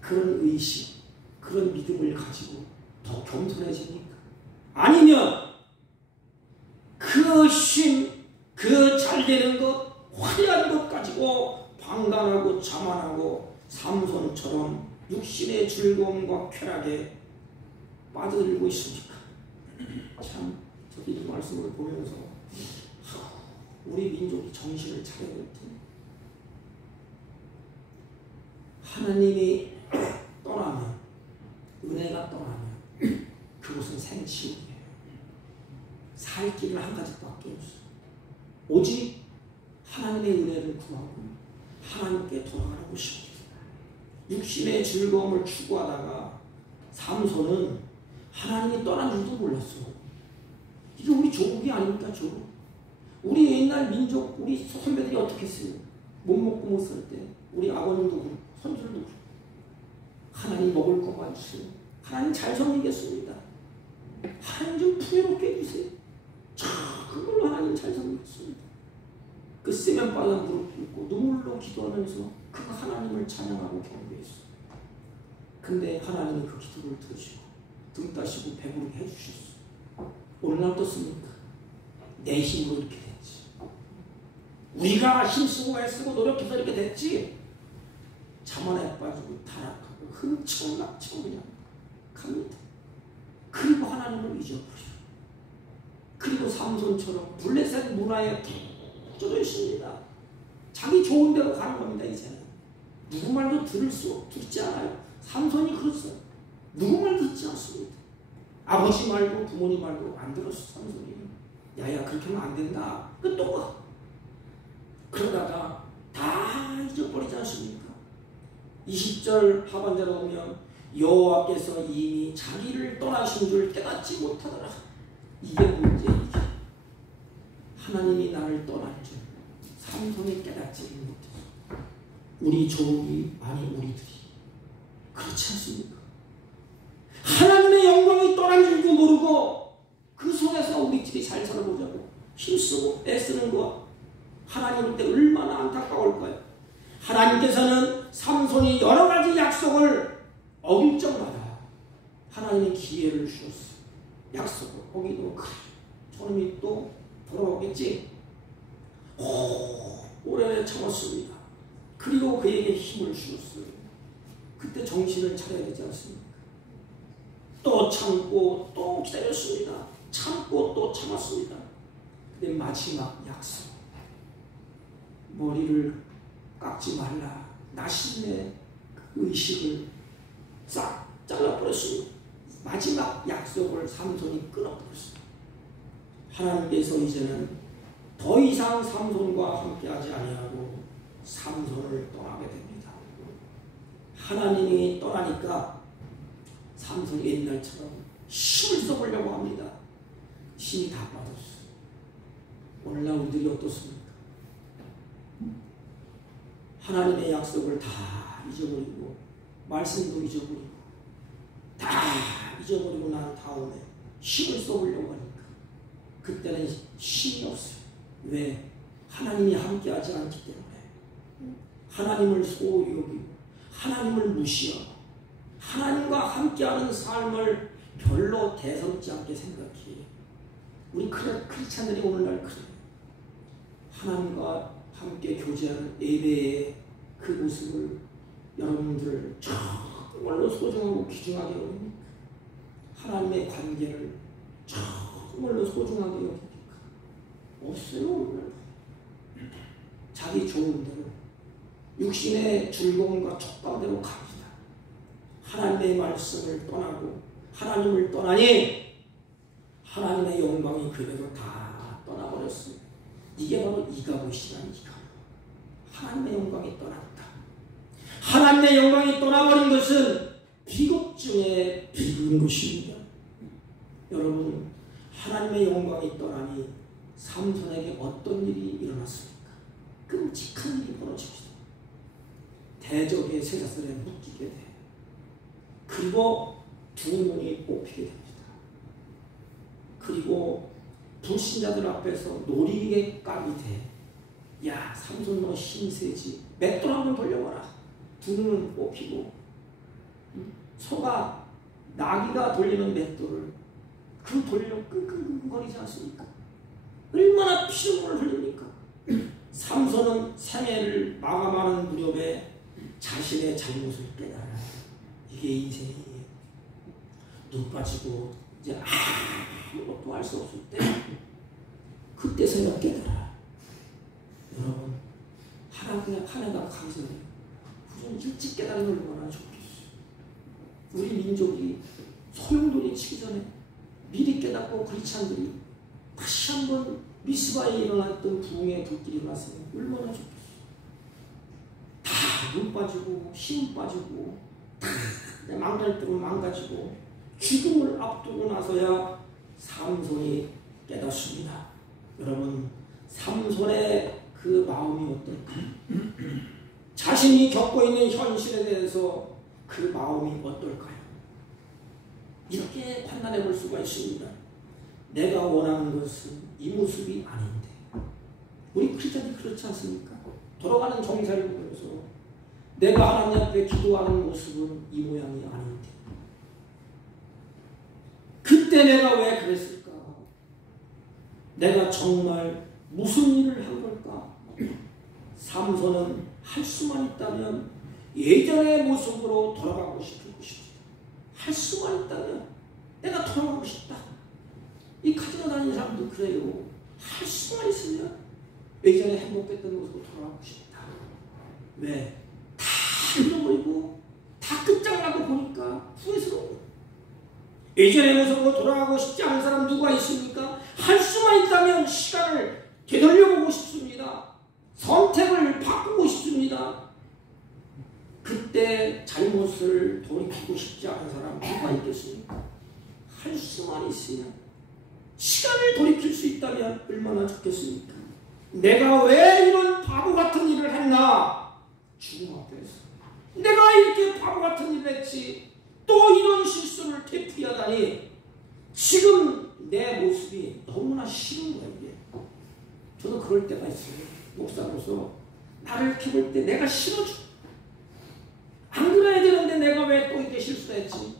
그런 의식, 그런 믿음을 가지고 더 겸손해집니까? 아니면 그 힘, 그 잘 되는 것, 화려한 것 가지고 방관하고 자만하고 삼손처럼 육신의 즐거움과 쾌락에 빠져들고 있습니까? 참, 저도 이 말씀을 보면서 우리 민족이 정신을 차려야 될 텐데, 하나님이 떠나면, 은혜가 떠나면 그곳은 생치욕이에요. 살 길은 한 가지밖에 없어요. 오직 하나님의 은혜를 구하고 하나님께 돌아가는 것입니다. 육신의 즐거움을 추구하다가 삼손은 하나님이 떠난 줄도 몰랐어. 이게 우리 조국이 아닙니까? 조국. 우리 옛날 민족, 우리 선배들이 어떻게 했어요? 못 먹고 못 살 때 우리 아버님도 그렇고 선술도 그렇고 하나님 먹을 것만 주세요. 하나님 잘 섬기겠습니다. 하나님 좀 풍요롭게 해주세요. 그걸로 하나님 잘 섬기겠습니다. 그 세면 바닥 무릎 꿇고 눈물로 기도하면서 그 하나님을 찬양하고 경배했어요. 근데 하나님이 그 기도를 들으시고 등 따시고 배부르게 해주셨어요. 오늘날 어떻습니까? 내 힘으로 이렇게 됐지. 우리가 힘쓰고 애쓰고 노력해서 이렇게 됐지. 자만에 빠지고 타락하고 흥청망청 그냥 갑니다. 그리고 하나님을 잊어버려요. 그리고 삼손처럼 블레셋 문화에 푹 젖어 있습니다. 자기 좋은 데로 가는 겁니다. 이제는 누구 말도 듣지 않아요. 삼손이 그랬어요. 누구 말 듣지 않습니다. 아버지 말도 부모님 말도 안 들었어. 삼손이 야야 그렇게 하면 안 된다. 그 또 가. 그러다가 다 잊어버리지 않습니까? 20절 하반절에 보면 여호와께서 이미 자기를 떠나신 줄 깨닫지 못하더라. 이게 문제이지. 하나님이 나를 떠난 줄 삼손이 깨닫지 못했어. 우리 조국이 아니 우리들이 그렇지 않습니까? 하나님의 영광이 떠난 줄도 모르고 그 속에서 우리들이 잘 살아보자고 힘쓰고 애쓰는 거 하나님 볼 때 얼마나 안타까울까요? 하나님께서는 삼손이 여러 가지 약속을 어길 적마다 하나님의 기회를 주셨어요. 약속을 어기도 그래. 저놈이 또 돌아오겠지. 오래 참았습니다. 그리고 그에게 힘을 주셨어요. 그때 정신을 차려야 되지 않습니까? 또 참고 또 기다렸습니다. 참고 또 참았습니다. 근데 마지막 약속. 머리를 깎지 말라. 나신의 그 의식을 싹 잘라버렸습니다. 마지막 약속을 삼손이 끊어버렸습니다. 하나님께서 이제는 더 이상 삼손과 함께하지 아니하고 삼손을 떠나게 됩니다. 하나님이 떠나니까 삼손이 옛날처럼 힘을 써보려고 합니다. 힘이 다 빠졌어요. 오늘날 우리들이 어떻습니까? 하나님의 약속을 다 잊어버리고 말씀도 잊어버리고 다 잊어버리고 난 다음에 힘을 써보려고 하니까 그때는 힘이 없어요. 왜? 하나님이 함께하지 않기 때문에. 하나님을 소홀히 여기고 하나님을 무시하고 하나님과 함께하는 삶을 별로 대성치 않게 생각해. 우리 크리스찬들이 오늘날 그래요. 하나님과 함께 교제하는 예배의 그 모습을 여러분들 정말로 소중하고 귀중하게 여깁니까? 하나님의 관계를 정말로 소중하게 여깁니까? 없어요. 오늘 자기 좋은 대로 육신의 즐거움과 촉방대로 갑니다. 하나님의 말씀을 떠나고 하나님을 떠나니 하나님의 영광이 그대로 다 떠나버렸습니다. 이게 바로 이가봇이라는 이가봇. 하나님의 영광이 떠났다. 하나님의 영광이 떠나버린 것은 비극 중에 비극인 것입니다. 여러분, 하나님의 영광이 떠나니 삼손에게 어떤 일이 일어났습니까? 끔찍한 일이 벌어집니다. 대적의 쇠사슬에 묶이게 돼. 그리고 두 눈이 뽑히게 됩니다. 그리고 불신자들 앞에서 노리게 깜이 돼. 야, 삼손 너 힘세지. 맷돌 한번 돌려봐라. 두 눈은 뽑히고 소가 나귀가 돌리는 맷돌을 그 돌려 끙끙거리지 않습니까? 얼마나 피눈물을 흘립니까? 삼손은 생애를 마감하는 무렵에 자신의 잘못을 깨달아요. 이게 인생이에요. 눈 빠지고 이제 아무것도 할 수 없을 때 그때서야 깨달아. 여러분, 하나가 강선해요. 좀 일찍 깨달으면 얼마나 좋겠어요. 우리 민족이 소용돌이 치기 전에 미리 깨닫고 크리스찬들이 다시 한번 미스바에 일어났던 부흥의 불길이 일어났으면 얼마나 좋겠어요. 다 눈 빠지고 힘 빠지고 다 망갈 대로 망가지고 죽음을 앞두고 나서야 삼손이 깨닫습니다. 여러분, 삼손의 그 마음이 어떨까요? 자신이 겪고 있는 현실에 대해서 그 마음이 어떨까요? 이렇게 판단해 볼 수가 있습니다. 내가 원하는 것은 이 모습이 아닌데. 우리 크리스찬이 그렇지 않습니까? 돌아가는 정사를 보면서 내가 하나님 앞에 기도하는 모습은 이 모양이 아닌데. 그때 내가 왜 그랬을까? 내가 정말 무슨 일을 한 걸까? 삼손은 할 수만 있다면 예전의 모습으로 돌아가고 싶을 것입니다. 할 수만 있다면 내가 돌아가고 싶다. 이 카지노 다니는 사람도 그래요. 할 수만 있으면 예전에 행복했던 모습으로 돌아가고 싶다. 왜? 다 잃어버리고 다 끝장나고 보니까 후회스러워. 예전의 모습으로 돌아가고 싶지 않은 사람 누가 있습니까? 할 수만 있다면 시간을 되돌려보고 싶습니다. 선택을 바꾸고 싶습니다. 그때 잘못을 돌이키고 싶지 않은 사람 누가 있겠습니까? 할 수만 있으면 시간을 돌이킬 수 있다면 얼마나 좋겠습니까? 내가 왜 이런 바보 같은 일을 했나? 죽음 앞에서 내가 이렇게 바보 같은 일을 했지 또 이런 실수를 되풀이하다니 지금 내 모습이 너무나 싫은 거야. 이게 저도 그럴 때가 있어요. 목사로서 나를 이렇게 볼 때 내가 싫어져. 안 그래야 되는데 내가 왜 또 이렇게 실수했지?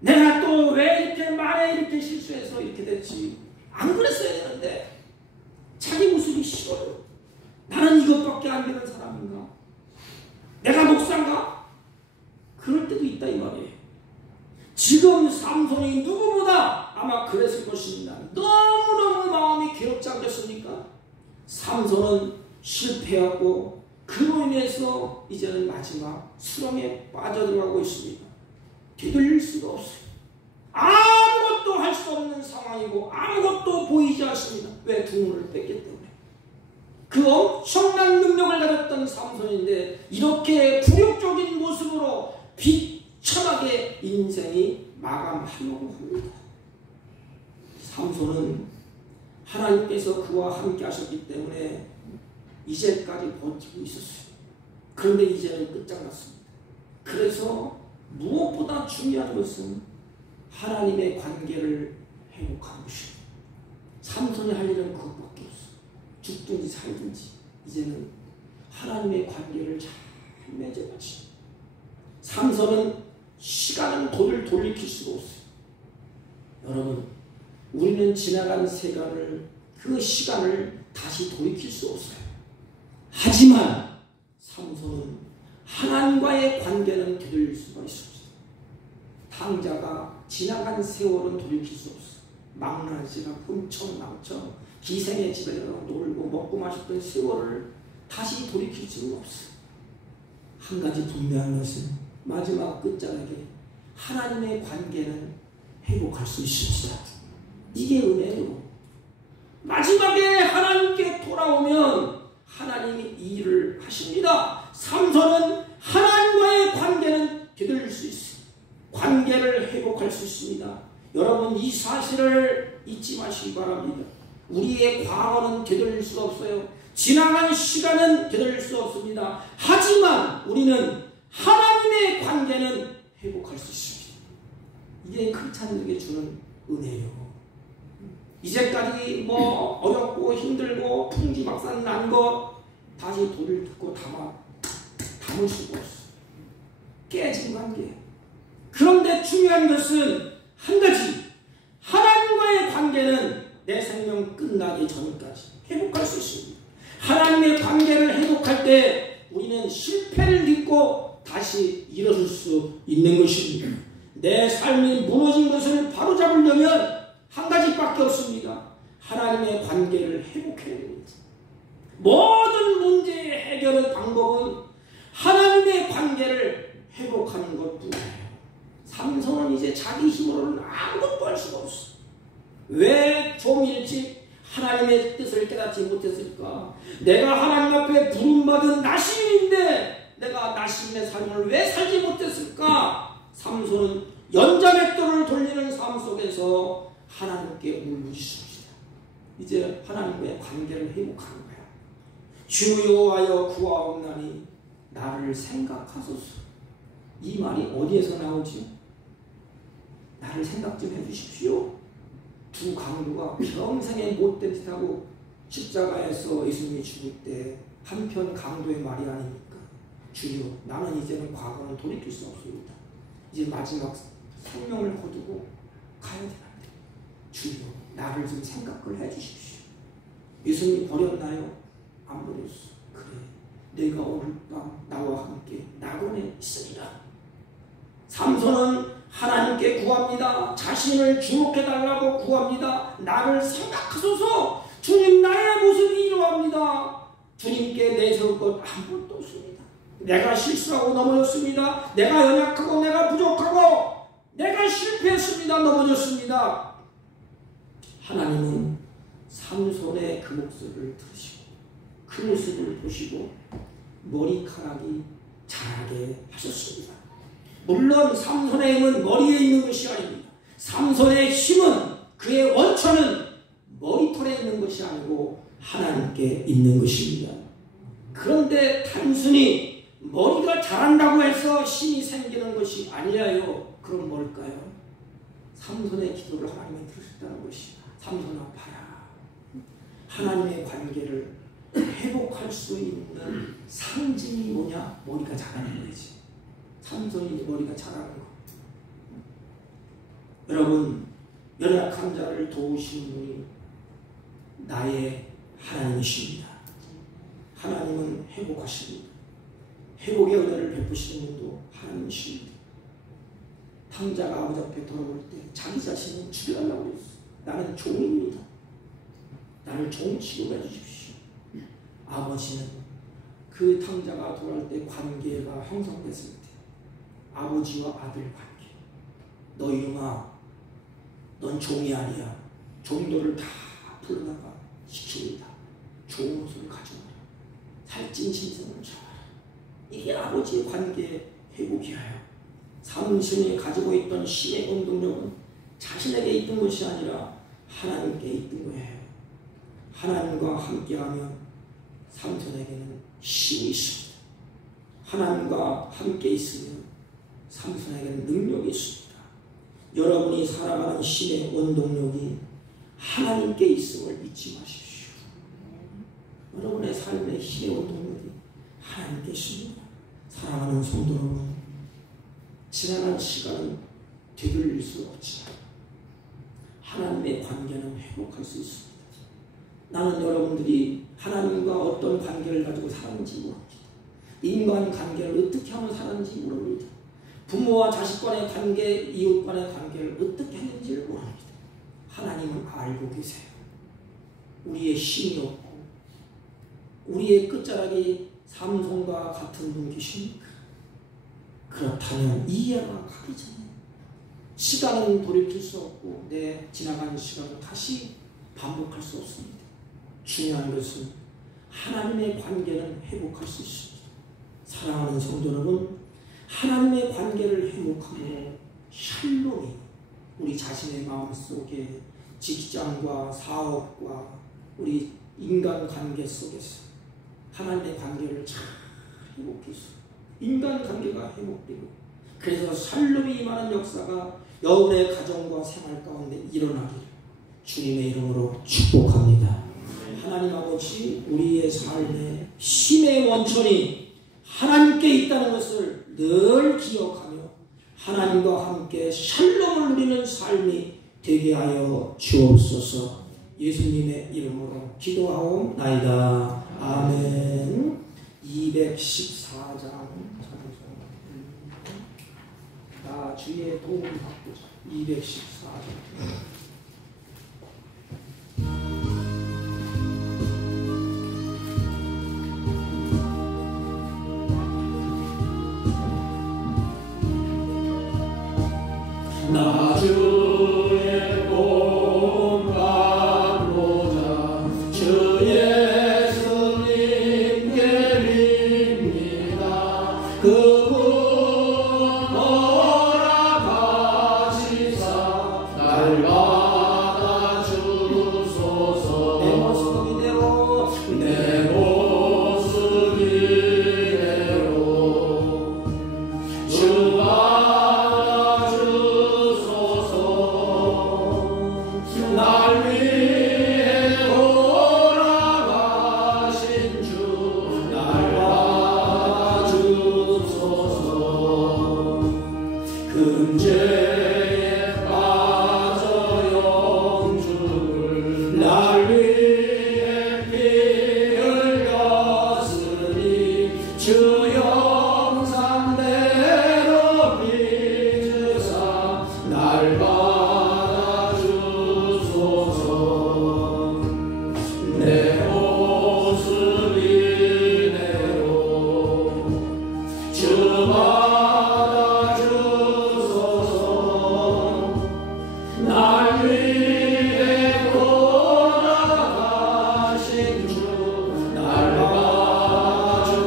내가 또 왜 이렇게 말에 이렇게 실수해서 이렇게 됐지? 안 그랬어야 되는데 자기 모습이 싫어요. 나는 이것밖에 안 되는 사람인가? 내가 목사인가? 그럴 때도 있다 이 말이에요. 지금 삼손이 누구보다 아마 그랬을 것입니다. 너무너무 마음이 괴롭지 않겠습니까? 삼손은 실패하고 그로 인해서 이제는 마지막 수렁에 빠져들어가고 있습니다. 되돌릴 수가 없어요. 아무것도 할 수 없는 상황이고 아무것도 보이지 않습니다. 왜? 두 눈을 뺐기 때문에. 그 엄청난 능력을 가졌던 삼손인데 이렇게 굴욕적인 모습으로 비참하게 인생이 마감하려고 합니다. 삼손은 하나님께서 그와 함께 하셨기 때문에 이제까지 버티고 있었어요. 그런데 이제는 끝장났습니다. 그래서 무엇보다 중요한 것은 하나님의 관계를 회복하는 것입니다. 삼손이 할 일은 그것밖에 없어. 죽든지 살든지 이제는 하나님의 관계를 잘 맺어가지. 삼손은 시간은 돌이킬 수가 없어요. 여러분, 우리는 지나간 세간을, 그 시간을 다시 돌이킬 수 없어요. 하지만 삼손은 하나님과의 관계는 되돌릴 수가 있습니다. 탕자가 지나간 세월은 돌이킬 수 없어. 망나지나 흥청망청 기생의 집에 놀고 먹고 마셨던 세월을 다시 돌이킬 수는 없어. 한 가지 분명한 것은 마지막 끝자락에 하나님의 관계는 회복할 수 있습니다. 이게 은혜예요. 마지막에 하나님께 돌아오면 하나님이 이 일을 하십니다. 삼손은 하나님과의 관계는 되돌릴 수 있어요. 관계를 회복할 수 있습니다. 여러분, 이 사실을 잊지 마시기 바랍니다. 우리의 과거는 되돌릴 수 없어요. 지나간 시간은 되돌릴 수 없습니다. 하지만 우리는 하나님의 관계는 회복할 수 있습니다. 이게 크리스찬에게 주는 은혜예요. 이제까지 어렵고 힘들고 풍지박산 난 것 다시 돌을 듣고 담을 수가 없어. 깨진 관계. 그런데 중요한 것은 한 가지, 하나님과의 관계는 내 생명 끝나기 전까지 회복할 수 있습니다. 하나님의 관계를 회복할 때 우리는 실패를 믿고 다시 일어설 수 있는 것입니다. 내 삶이 무너진 것을 바로잡으려면 한 가지밖에 없습니다. 하나님의 관계를 회복해야 됩니다. 모든 문제의 해결의 방법은 하나님의 관계를 회복하는 것뿐이에요. 삼손은 이제 자기 힘으로는 아무것도 할 수가 없어. 왜 좀 일찍 하나님의 뜻을 깨닫지 못했을까? 내가 하나님 앞에 부름받은 나시민인데 내가 나시민의 삶을 왜 살지 못했을까? 삼손은 연자맷돌을 돌리는 삶 속에서 하나님께 울부짖습니다. 이제 하나님과의 관계를 회복하는 거야. 주 여호와여 구하옵나니 나를 생각하소서. 이 말이 어디에서 나오지? 나를 생각 좀 해주십시오. 두 강도가 평생에 못된 짓하고 십자가에서 예수님이 죽을 때 한편 강도의 말이 아닙니까? 주여, 나는 이제는 과거는 돌이킬 수 없습니다. 이제 마지막 생명을 거두고 가야 되는데 주여, 나를 좀 생각을 해주십시오. 예수님이 버렸나요? 안 버렸어. 그래, 내가 오늘 밤 나와 함께 낙원에 있으리라. 삼손은 하나님께 구합니다. 자신을 주목해달라고 구합니다. 나를 생각하소서. 주님, 나의 모습이 이러합니다. 주님께 내세울 것 아무것도 없습니다. 내가 실수하고 넘어졌습니다. 내가 연약하고 내가 부족하고 내가 실패했습니다. 넘어졌습니다. 하나님은 삼손의 그 목소리를 들으시고 그 모습을 보시고 머리카락이 자라게 하셨습니다. 물론 삼손의 힘은 머리에 있는 것이 아닙니다. 삼손의 힘은, 그의 원천은 머리털에 있는 것이 아니고 하나님께 있는 것입니다. 그런데 단순히 머리가 자란다고 해서 힘이 생기는 것이 아니라요. 그럼 뭘까요? 삼손의 기도를 하나님이 들으셨다는 것이, 삼손아 봐라. 하나님의 관계를 회복할 수 있는 상징이 뭐냐? 머리가 자라는 거지. 삼손이 머리가 자라는 거. 여러분, 연약한 자를 도우시는 분이 나의 하나님이십니다. 하나님은 회복하십니다. 회복의 은혜를 베푸시는 분도 하나님이십니다. 탕자가 아버지 앞에 돌아올 때 자기 자신을 죽여달라고 했어. 나는 종입니다. 나를 종 취급해 주십시오. 아버지는 그 탕자가 돌아올 때 관계가 형성됐을 때 아버지와 아들 관계. 너 이놈아, 넌 종이 아니야. 종들을 다 불러다가 시킵니다. 좋은 옷을 가져와라. 살찐 신성을 잡아라. 이게 아버지의 관계 회복이에요. 삼손이 가지고 있던 힘의 운동력은 자신에게 있던 것이 아니라 하나님께 있던 거예요. 하나님과 함께하면 삼손에게는 힘이 있습니다. 하나님과 함께 있으면 삼손에게는 능력이 있습니다. 여러분이 살아가는 신의 원동력이 하나님께 있음을 잊지 마십시오. 여러분의 삶의 신의 원동력이 하나님께 있습니다. 사랑하는 성도 여러분, 지나간 시간은 되돌릴 수 없지만 하나님의 관계는 회복할 수 있습니다. 나는 여러분들이 하나님과 어떤 관계를 가지고 살았는지 모릅니다. 인간 관계를 어떻게 하면 살았는지 모릅니다. 부모와 자식 간의 관계, 이웃 간의 관계를 어떻게 했는지를 모릅니다. 하나님은 알고 계세요. 우리의 힘이 없고 우리의 끝자락이 삼손과 같은 분 계십니까? 그렇다면 이해가 가기 전에 시간은 돌이킬 수 없고 내 지나간 시간은 다시 반복할 수 없습니다. 중요한 것은 하나님의 관계는 회복할 수 있습니다. 사랑하는 성도 여러분, 하나님의 관계를 회복하므로 샬롬이 우리 자신의 마음속에 직장과 사업과 우리 인간관계 속에서 하나님의 관계를 잘 회복해서 인간관계가 회복되고 그래서 샬롬이 임하는 역사가 여러분의 가정과 생활 가운데 일어나기를 주님의 이름으로 축복합니다. 하나님 아버지, 우리의 삶에 힘의 원천이 하나님께 있다는 것을 늘 기억하며 하나님과 함께 샬롬을 누리는 삶이 되게 하여 주옵소서. 예수님의 이름으로 기도하옵나이다. 아멘. 214장 나 주의 도움을 받고자. 214장 나 주의 도움 받고자 주 예수님께 빕니다. 그분 허락하시사 날 받아주소서. 내 모습 이대로 내 모습 이대로 주가 날 위해 돌아가신 주 날 받아주소서. 금죄에 빠져 영죽을 날 위해 피 흘렸으니 주 형상대로 빚으사 날 내 모습 이대로 주 받아주소서. 날 위해 돌아가신 주 날 받아주소서.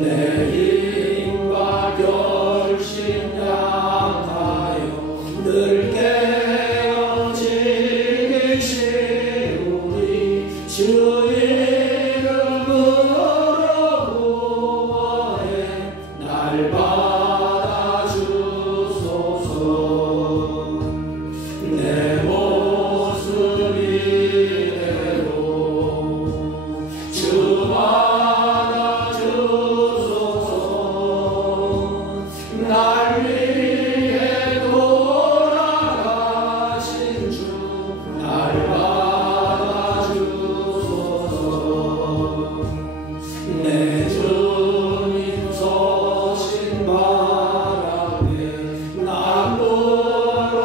내 힘과 결심 약하여 늘 주 이름으로 구하에 날 받아주소서. 내 모습 이대로 주 받아주소서. 날 위해 돌아가신 주 날 내 주님 서신 바람에 나 물어보듯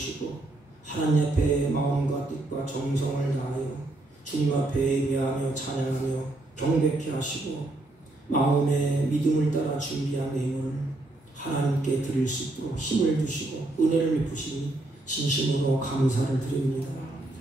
배우시고 하나님 앞에 마음과 뜻과 정성을 다하여 주님 앞에 예배하며 찬양하며 경배케 하시고 마음의 믿음을 따라 준비한 예물을 하나님께 드릴 수 있도록 힘을 주시고 은혜를 베푸시니 진심으로 감사를 드립니다.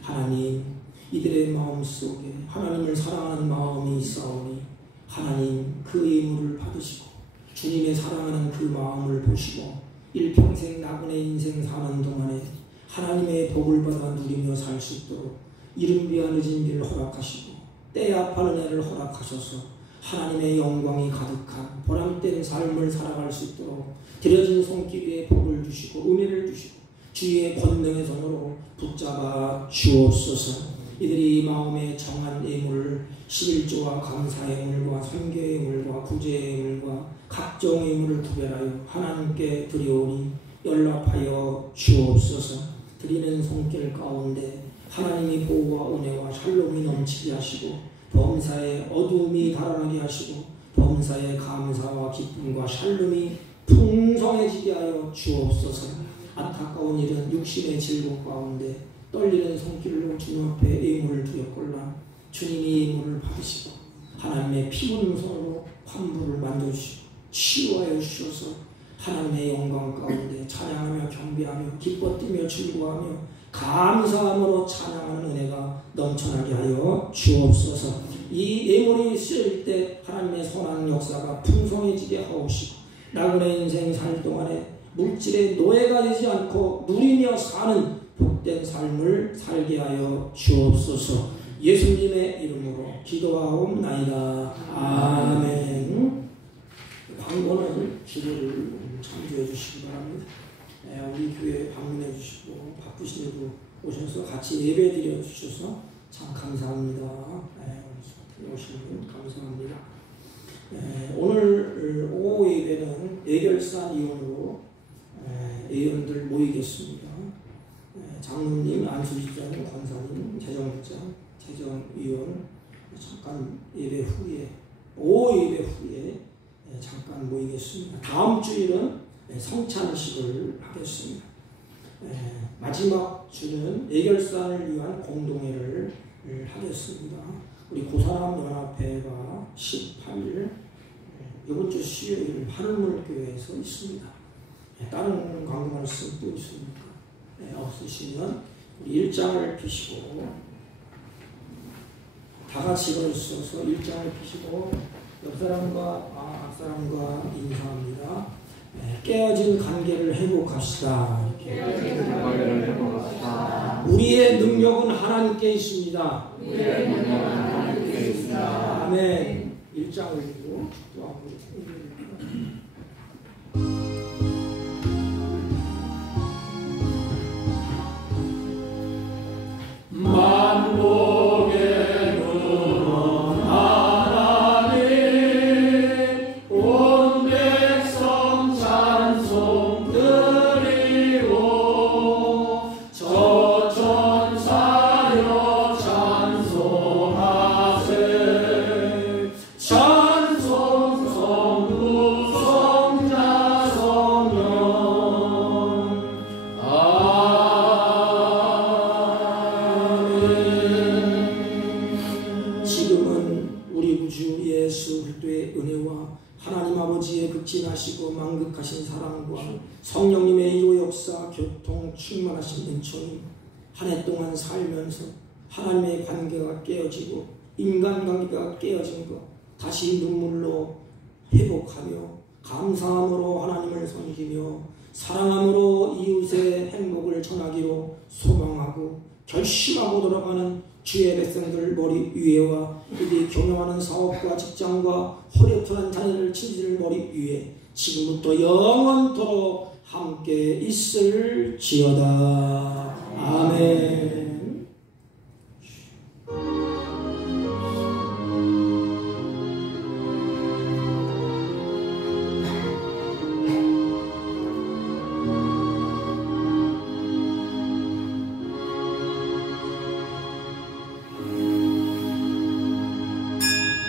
하나님, 이들의 마음속에 하나님을 사랑하는 마음이 있사오니 하나님 그 예물을 받으시고 주님의 사랑하는 그 마음을 보시고 일평생 나그네 인생 사는 동안에 하나님의 복을 받아 누리며 살 수 있도록 이른비와 늦은 길을 허락하시고 때아파 은혜를 허락하셔서 하나님의 영광이 가득한 보람된 삶을 살아갈 수 있도록 드려진 손길 위에 복을 주시고 은혜를 주시고 주의 권능의 손으로 붙잡아 주옵소서. 이들이 마음에 정한 예물을 11조와 감사 예물과 선교 예물과 구제 예물과 각종 예물을 구별하여 하나님께 드리오니 연락하여 주옵소서. 드리는 손길 가운데 하나님이 보호와 은혜와 샬롬이 넘치게 하시고 범사에 어두움이 달아나게 하시고 범사에 감사와 기쁨과 샬롬이 풍성해지게 하여 주옵소서. 안타까운 일은 육신의 질곡 가운데 떨리는 손길로 주님 앞에 예물을 드렸걸라 주님이 예물을 받으시고 하나님의 피 묻은 손으로 환부를 만져주시고 치유하여 주셔서 하나님의 영광 가운데 찬양하며 경배하며 기뻐 뛰며 즐거워하며 감사함으로 찬양하는 은혜가 넘쳐나게 하여 주옵소서. 이 예물이 쓰일 때 하나님의 선한 역사가 풍성해지게 하옵시고 나그네 인생 살 동안에 물질의 노예가 되지 않고 누리며 사는 복된 삶을 살게 하여 주옵소서. 예수님의 이름으로 기도하옵나이다. 아멘. 광고는 기도를 참조해 주시기 바랍니다. 우리 교회 방문해 주시고 바쁘신데도 오셔서 같이 예배 드려 주셔서 참 감사합니다. 오시는 분 감사합니다. 오늘 오후 예배는 예결산 이혼으로 예언들 모이겠습니다. 장로님, 안수집사님, 권사님, 재정부장, 재정위원 잠깐 예배 후에 오후 예배 후에 잠깐 모이겠습니다. 다음 주일은 성찬식을 하겠습니다. 마지막 주는 예결산을 위한 공동회를 하겠습니다. 우리 고사람 연합회가 18일 이번 주 수요일 하늘물교회에서 있습니다. 다른 광고 말씀 또 있습니까? 없으시면 우리 일장을 피시고 다 같이 일어서서 일장을 피시고 옆 사람과 앞사람과 인사합니다. 깨어진 관계를 회복합시다. 우리의 능력은 하나님께 있습니다. 아멘. 일장을 들고 축도하고 만복의 눈은 하나님 온 백성 찬송 드리고 저 천사여 찬송하세 찬송 성부 성자 성령 극진하시고 만극하신 사랑과 성령님의 이로 역사 교통 충만하신 은총이 한 해 동안 살면서 하나님의 관계가 깨어지고 인간관계가 깨어진 것 다시 눈물로 회복하며 감사함으로 하나님을 섬기며 사랑함으로 이웃의 행복을 전하기로 소망하고 결심하고 돌아가는 주의 백성들 머리 위에와 이들이 경영하는 사업과 직장과 허리아픈 자녀를 친지를 머리 위에 지금부터 영원토록 함께 있을지어다.